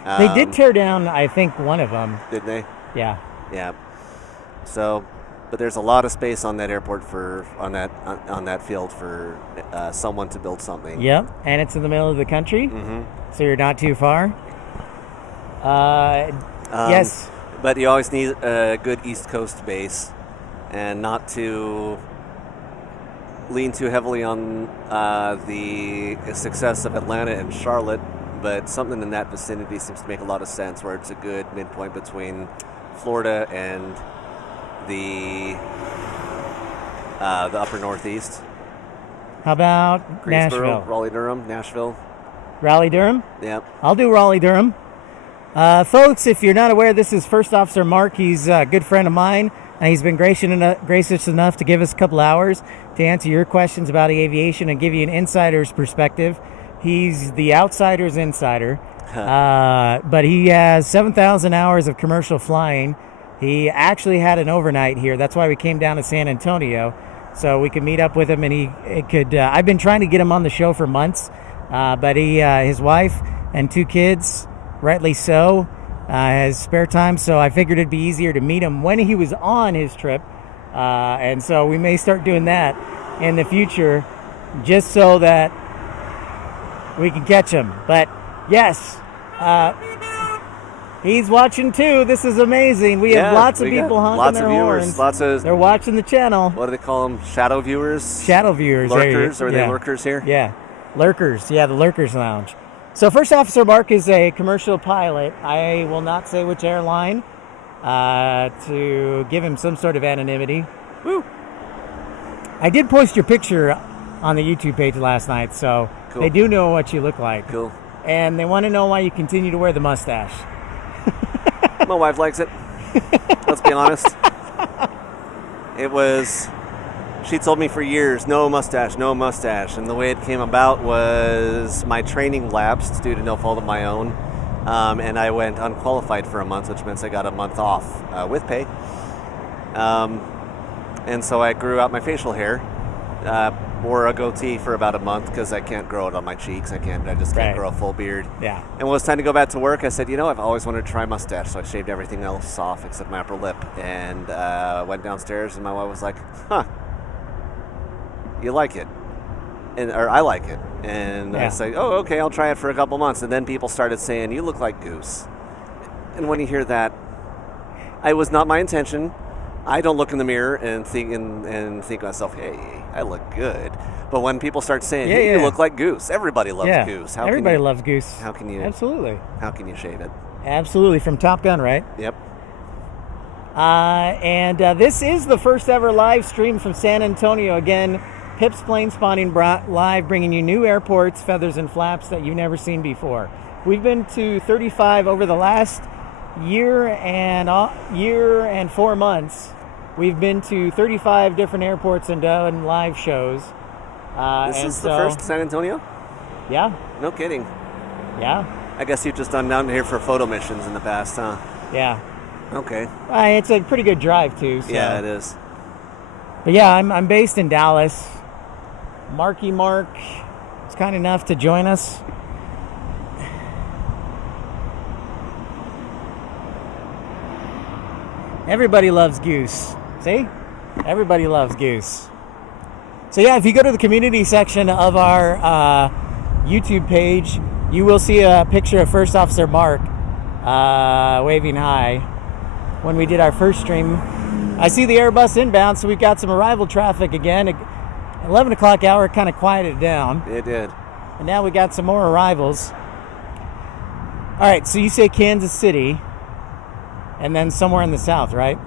They did tear down, I think, one of them. Did they? Yeah. Yeah. So, but there's a lot of space on that airport on that field for someone to build something. Yep, and it's in the middle of the country, so you're not too far. Yes. But you always need a good East Coast base, and not to lean too heavily on the success of Atlanta and Charlotte, but something in that vicinity seems to make a lot of sense, where it's a good midpoint between Florida and the upper Northeast. How about Greensboro, Nashville? Raleigh-Durham, Nashville. Raleigh-Durham? Yep. I'll do Raleigh-Durham. Folks, if you're not aware, this is First Officer Mark. He's a good friend of mine, and he's been gracious enough to give us a couple hours to answer your questions about aviation and give you an insider's perspective. He's the outsider's insider, but he has 7,000 hours of commercial flying. He actually had an overnight here. That's why we came down to San Antonio, so we could meet up with him, and he could. I've been trying to get him on the show for months, but his wife and 2 kids, rightly so, has spare time, so I figured it'd be easier to meet him when he was on his trip, and so we may start doing that in the future, just so that we can catch him. But yes, he's watching too. This is amazing. We have lots of people honking their horns. They're watching the channel. What do they call them? Shadow viewers? Shadow viewers. Lurkers? Are they lurkers here? Yeah. Lurkers. Yeah, the Lurkers Lounge. So First Officer Mark is a commercial pilot. I will not say which airline to give him some sort of anonymity. Woo! I did post your picture on the YouTube page last night, so cool. They do know what you look like. Cool. And they want to know why you continue to wear the mustache. My wife likes it. Let's be honest. She told me for years, no mustache, no mustache. And the way it came about was my training lapsed due to no fault of my own. And I went unqualified for a month, which means I got a month off with pay. And so I grew out my facial hair, wore a goatee for about a month because I can't grow it on my cheeks. I just can't grow a full beard. Yeah. And when it was time to go back to work, I said, I've always wanted to try mustache. So I shaved everything else off except my upper lip, and went downstairs, and my wife was like, huh. You like it, or I like it, and I say, oh, okay, I'll try it for a couple months, and then people started saying, you look like Goose, and when you hear that, it was not my intention. I don't look in the mirror and think to myself, hey, I look good, but when people start saying, hey, you look like Goose, everybody loves Goose. Everybody loves Goose. How can you? Absolutely. How can you shave it? Absolutely, from Top Gun, right? Yep. And this is the first ever live stream from San Antonio. Again, Pip's Planespotting live, bringing you new airports, feathers, and flaps that you've never seen before. We've been to 35 over the last year and 4 months. We've been to 35 different airports and done live shows. This is the first San Antonio? Yeah. No kidding. Yeah. I guess you've just done down here for photo missions in the past, huh? Yeah. Okay. It's a pretty good drive too. So. Yeah, it is. But yeah, I'm based in Dallas. Marky Mark is kind enough to join us. Everybody loves Goose. See? Everybody loves Goose. So yeah, if you go to the community section of our YouTube page, you will see a picture of First Officer Mark waving hi when we did our first stream. I see the Airbus inbound, so we've got some arrival traffic again. 11 o'clock hour kind of quieted down. It did. And now we got some more arrivals. All right, so you say Kansas City, and then somewhere in the south, right?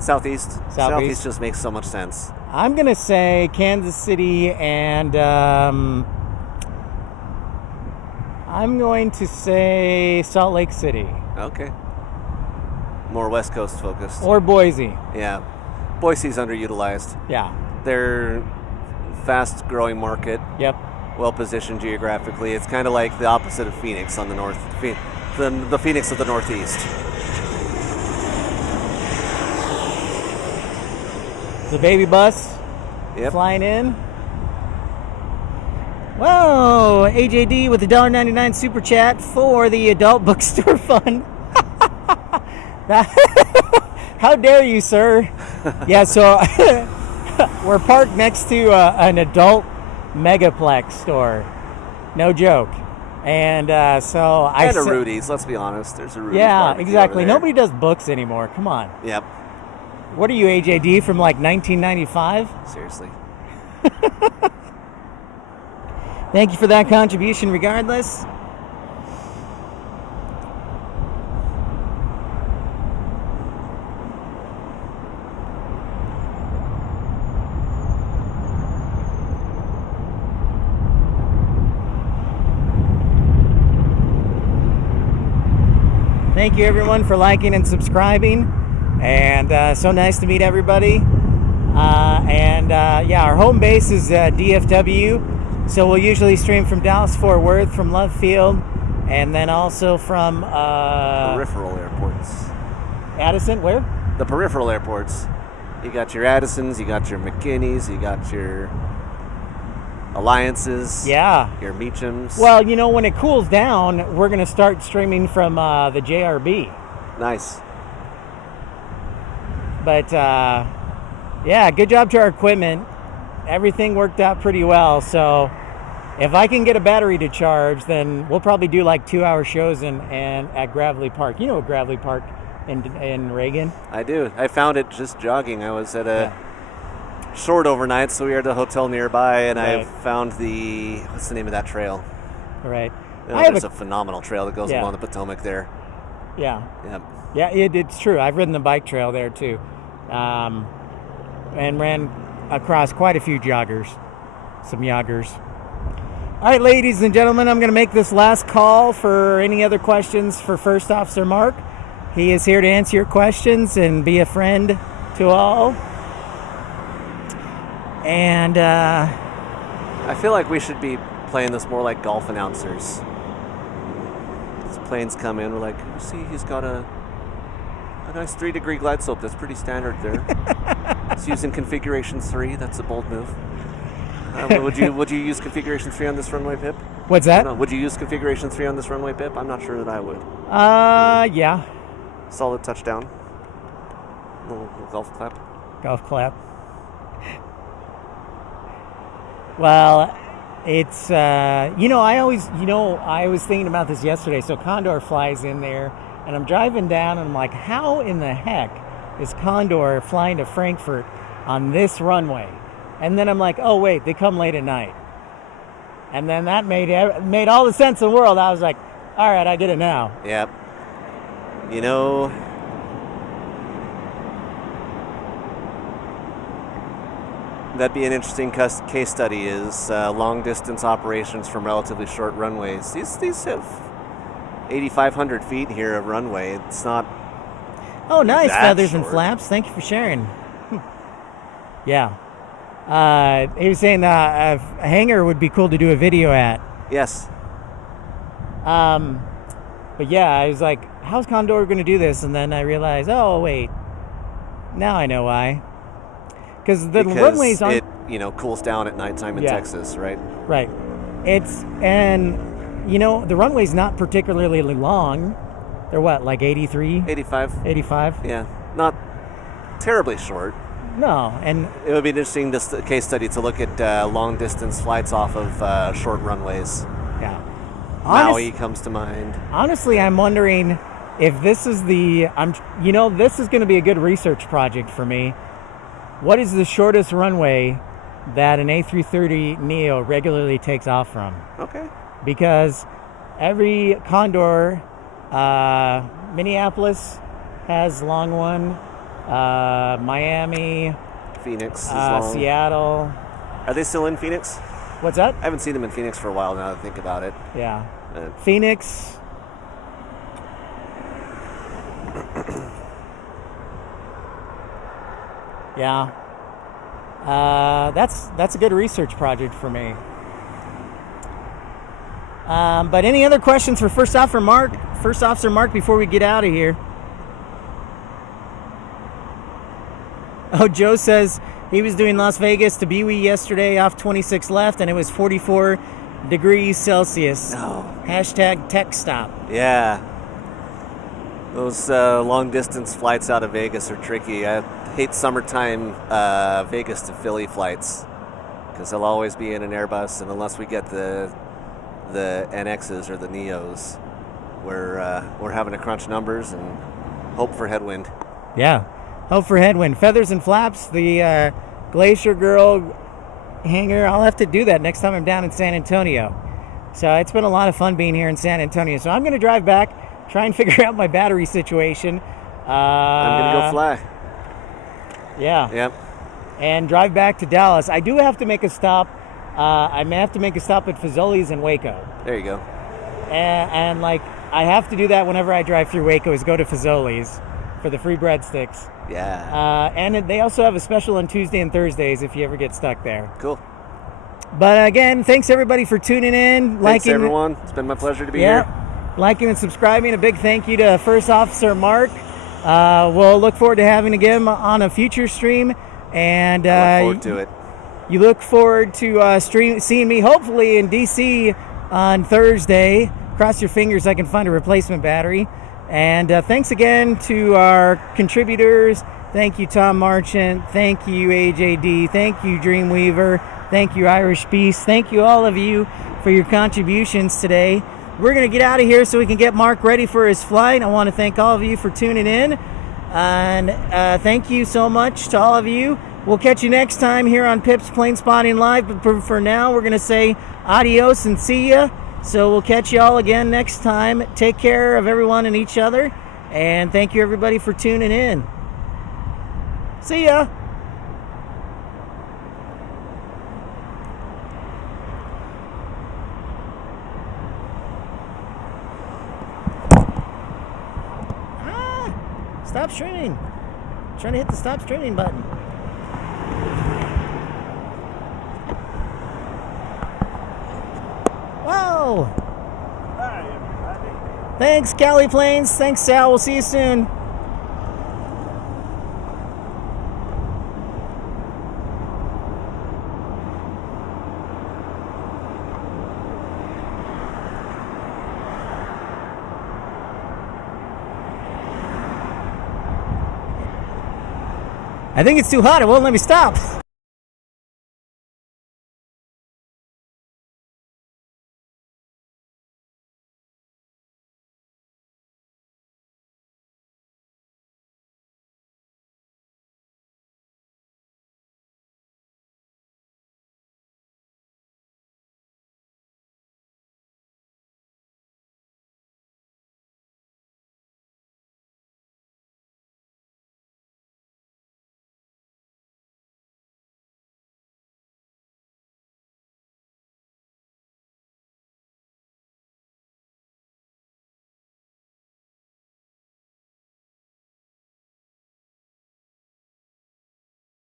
Southeast. Southeast just makes so much sense. I'm going to say Kansas City, and I'm going to say Salt Lake City. Okay. more West Coast focused. Or Boise. Yeah. Boise's underutilized. Yeah. They're fast growing market. Yep. Well positioned geographically. It's kind of like the opposite of Phoenix on the north. The Phoenix of the Northeast. The baby bus Yep. flying in. Whoa, AJD with the $1.99 super chat for the adult bookstore fund. How dare you, sir? Yeah, so we're parked next to an adult megaplex store. No joke. And so I And a Rudy's, let's be honest. There's a Rudy's. Yeah, barbecue exactly. over there. Nobody does books anymore. Come on. Yep. What are you, AJD, from like 1995? Seriously. Thank you for that contribution regardless. Thank you everyone for liking and subscribing, and so nice to meet everybody. Yeah, our home base is DFW, so we'll usually stream from Dallas Fort Worth, from Love Field, and then also from Peripheral airports. Addison. Where? The peripheral airports. You got your Addisons, you got your McKinneys, you got your Alliances. Yeah. Your Meachams. Well, you know, when it cools down, we're going to start streaming from the JRB. Nice. But, yeah, good job to our equipment. Everything worked out pretty well. So if I can get a battery to charge, then we'll probably do like 2-hour shows at Gravely Park. You know Gravely Park in Reagan? I do. I found it just jogging. I was at a short overnight, so we were at a hotel nearby, and I found what's the name of that trail? Right. There's a phenomenal trail that goes along the Potomac there. Yeah. Yep. Yeah, it's true. I've ridden the bike trail there too, and ran across quite a few joggers, some joggers. All right, ladies and gentlemen, I'm going to make this last call for any other questions for First Officer Mark. He is here to answer your questions and be a friend to all. And I feel like we should be playing this more like golf announcers. As planes come in, we're like, see, he's got a nice 3-degree glide slope. That's pretty standard there. It's using configuration 3. That's a bold move. Would you use configuration 3 on this runway, Pip? What's that? No, would you use configuration 3 on this runway, Pip? I'm not sure that I would. Yeah. Solid touchdown. Little golf clap. Golf clap. Well, it's, I was thinking about this yesterday. So Condor flies in there, and I'm driving down, and I'm like, how in the heck is Condor flying to Frankfurt on this runway? And then I'm like, oh, wait, they come late at night. And then that made all the sense in the world. I was like, all right, I get it now. Yep. You know, that'd be an interesting case study, is long-distance operations from relatively short runways. These have 8,500 feet here of runway. It's not Oh, nice. that Feathers and short. flaps. Thank you for sharing. Yeah. He was saying a hangar would be cool to do a video at. Yes. But yeah, I was like, how's Condor going to do this? And then I realized, oh, wait. Now I know why. Because runways aren't... it, cools down at nighttime in Texas, right? Right. The runway's not particularly long. They're what, like 83? 85. 85? Yeah. Not terribly short. No, and... It would be an interesting case study to look at long-distance flights off of short runways. Yeah. Maui comes to mind. Honestly, I'm wondering if this is this is going to be a good research project for me. What is the shortest runway that an A330neo regularly takes off from? Okay. Because every Condor, Minneapolis has long one, Miami, Phoenix is long. Seattle. Are they still in Phoenix? What's that? I haven't seen them in Phoenix for a while now that I think about it. Yeah. Phoenix. Yeah. That's a good research project for me. But any other questions for First Officer Mark before we get out of here? Oh, Joe says he was doing Las Vegas to Bewey yesterday off 26 left, and it was 44 degrees Celsius. No. Hashtag tech stop. Yeah. Those long distance flights out of Vegas are tricky. I hate summertime Vegas to Philly flights because they'll always be in an Airbus, and unless we get the NXs or the Neos, we're having to crunch numbers and hope for headwind. Yeah, hope for headwind. Feathers and flaps, the Glacier Girl hangar. I'll have to do that next time I'm down in San Antonio. So it's been a lot of fun being here in San Antonio. So I'm going to drive back, try and figure out my battery situation. I'm going to go fly. Yeah. Yep. And drive back to Dallas. I do have to make a stop. I may have to make a stop at Fazoli's in Waco. There you go. And like, I have to do that whenever I drive through Waco, is go to Fazoli's for the free breadsticks. Yeah. And they also have a special on Tuesday and Thursdays if you ever get stuck there. Cool. But again, thanks everybody for tuning in. Thanks everyone. It's been my pleasure to be here. Liking and subscribing. A big thank you to First Officer Mark. We'll look forward to having him on a future stream. And I look forward to it. You look forward to seeing me hopefully in DC on Thursday. Cross your fingers I can find a replacement battery. And thanks again to our contributors. Thank you, Tom Marchant. Thank you, AJD. Thank you, Dreamweaver. Thank you, Irish Beast. Thank you, all of you, for your contributions today. We're going to get out of here so we can get Mark ready for his flight. I want to thank all of you for tuning in. And thank you so much to all of you. We'll catch you next time here on Pip's Planespotting Live. But for now, we're going to say adios and see ya. So we'll catch you all again next time. Take care of everyone and each other. And thank you, everybody, for tuning in. See ya. Stop streaming. I'm trying to hit the stop streaming button. Whoa! Hi, everybody. Thanks, Cali Plains. Thanks, Sal. We'll see you soon. I think it's too hot. It won't let me stop.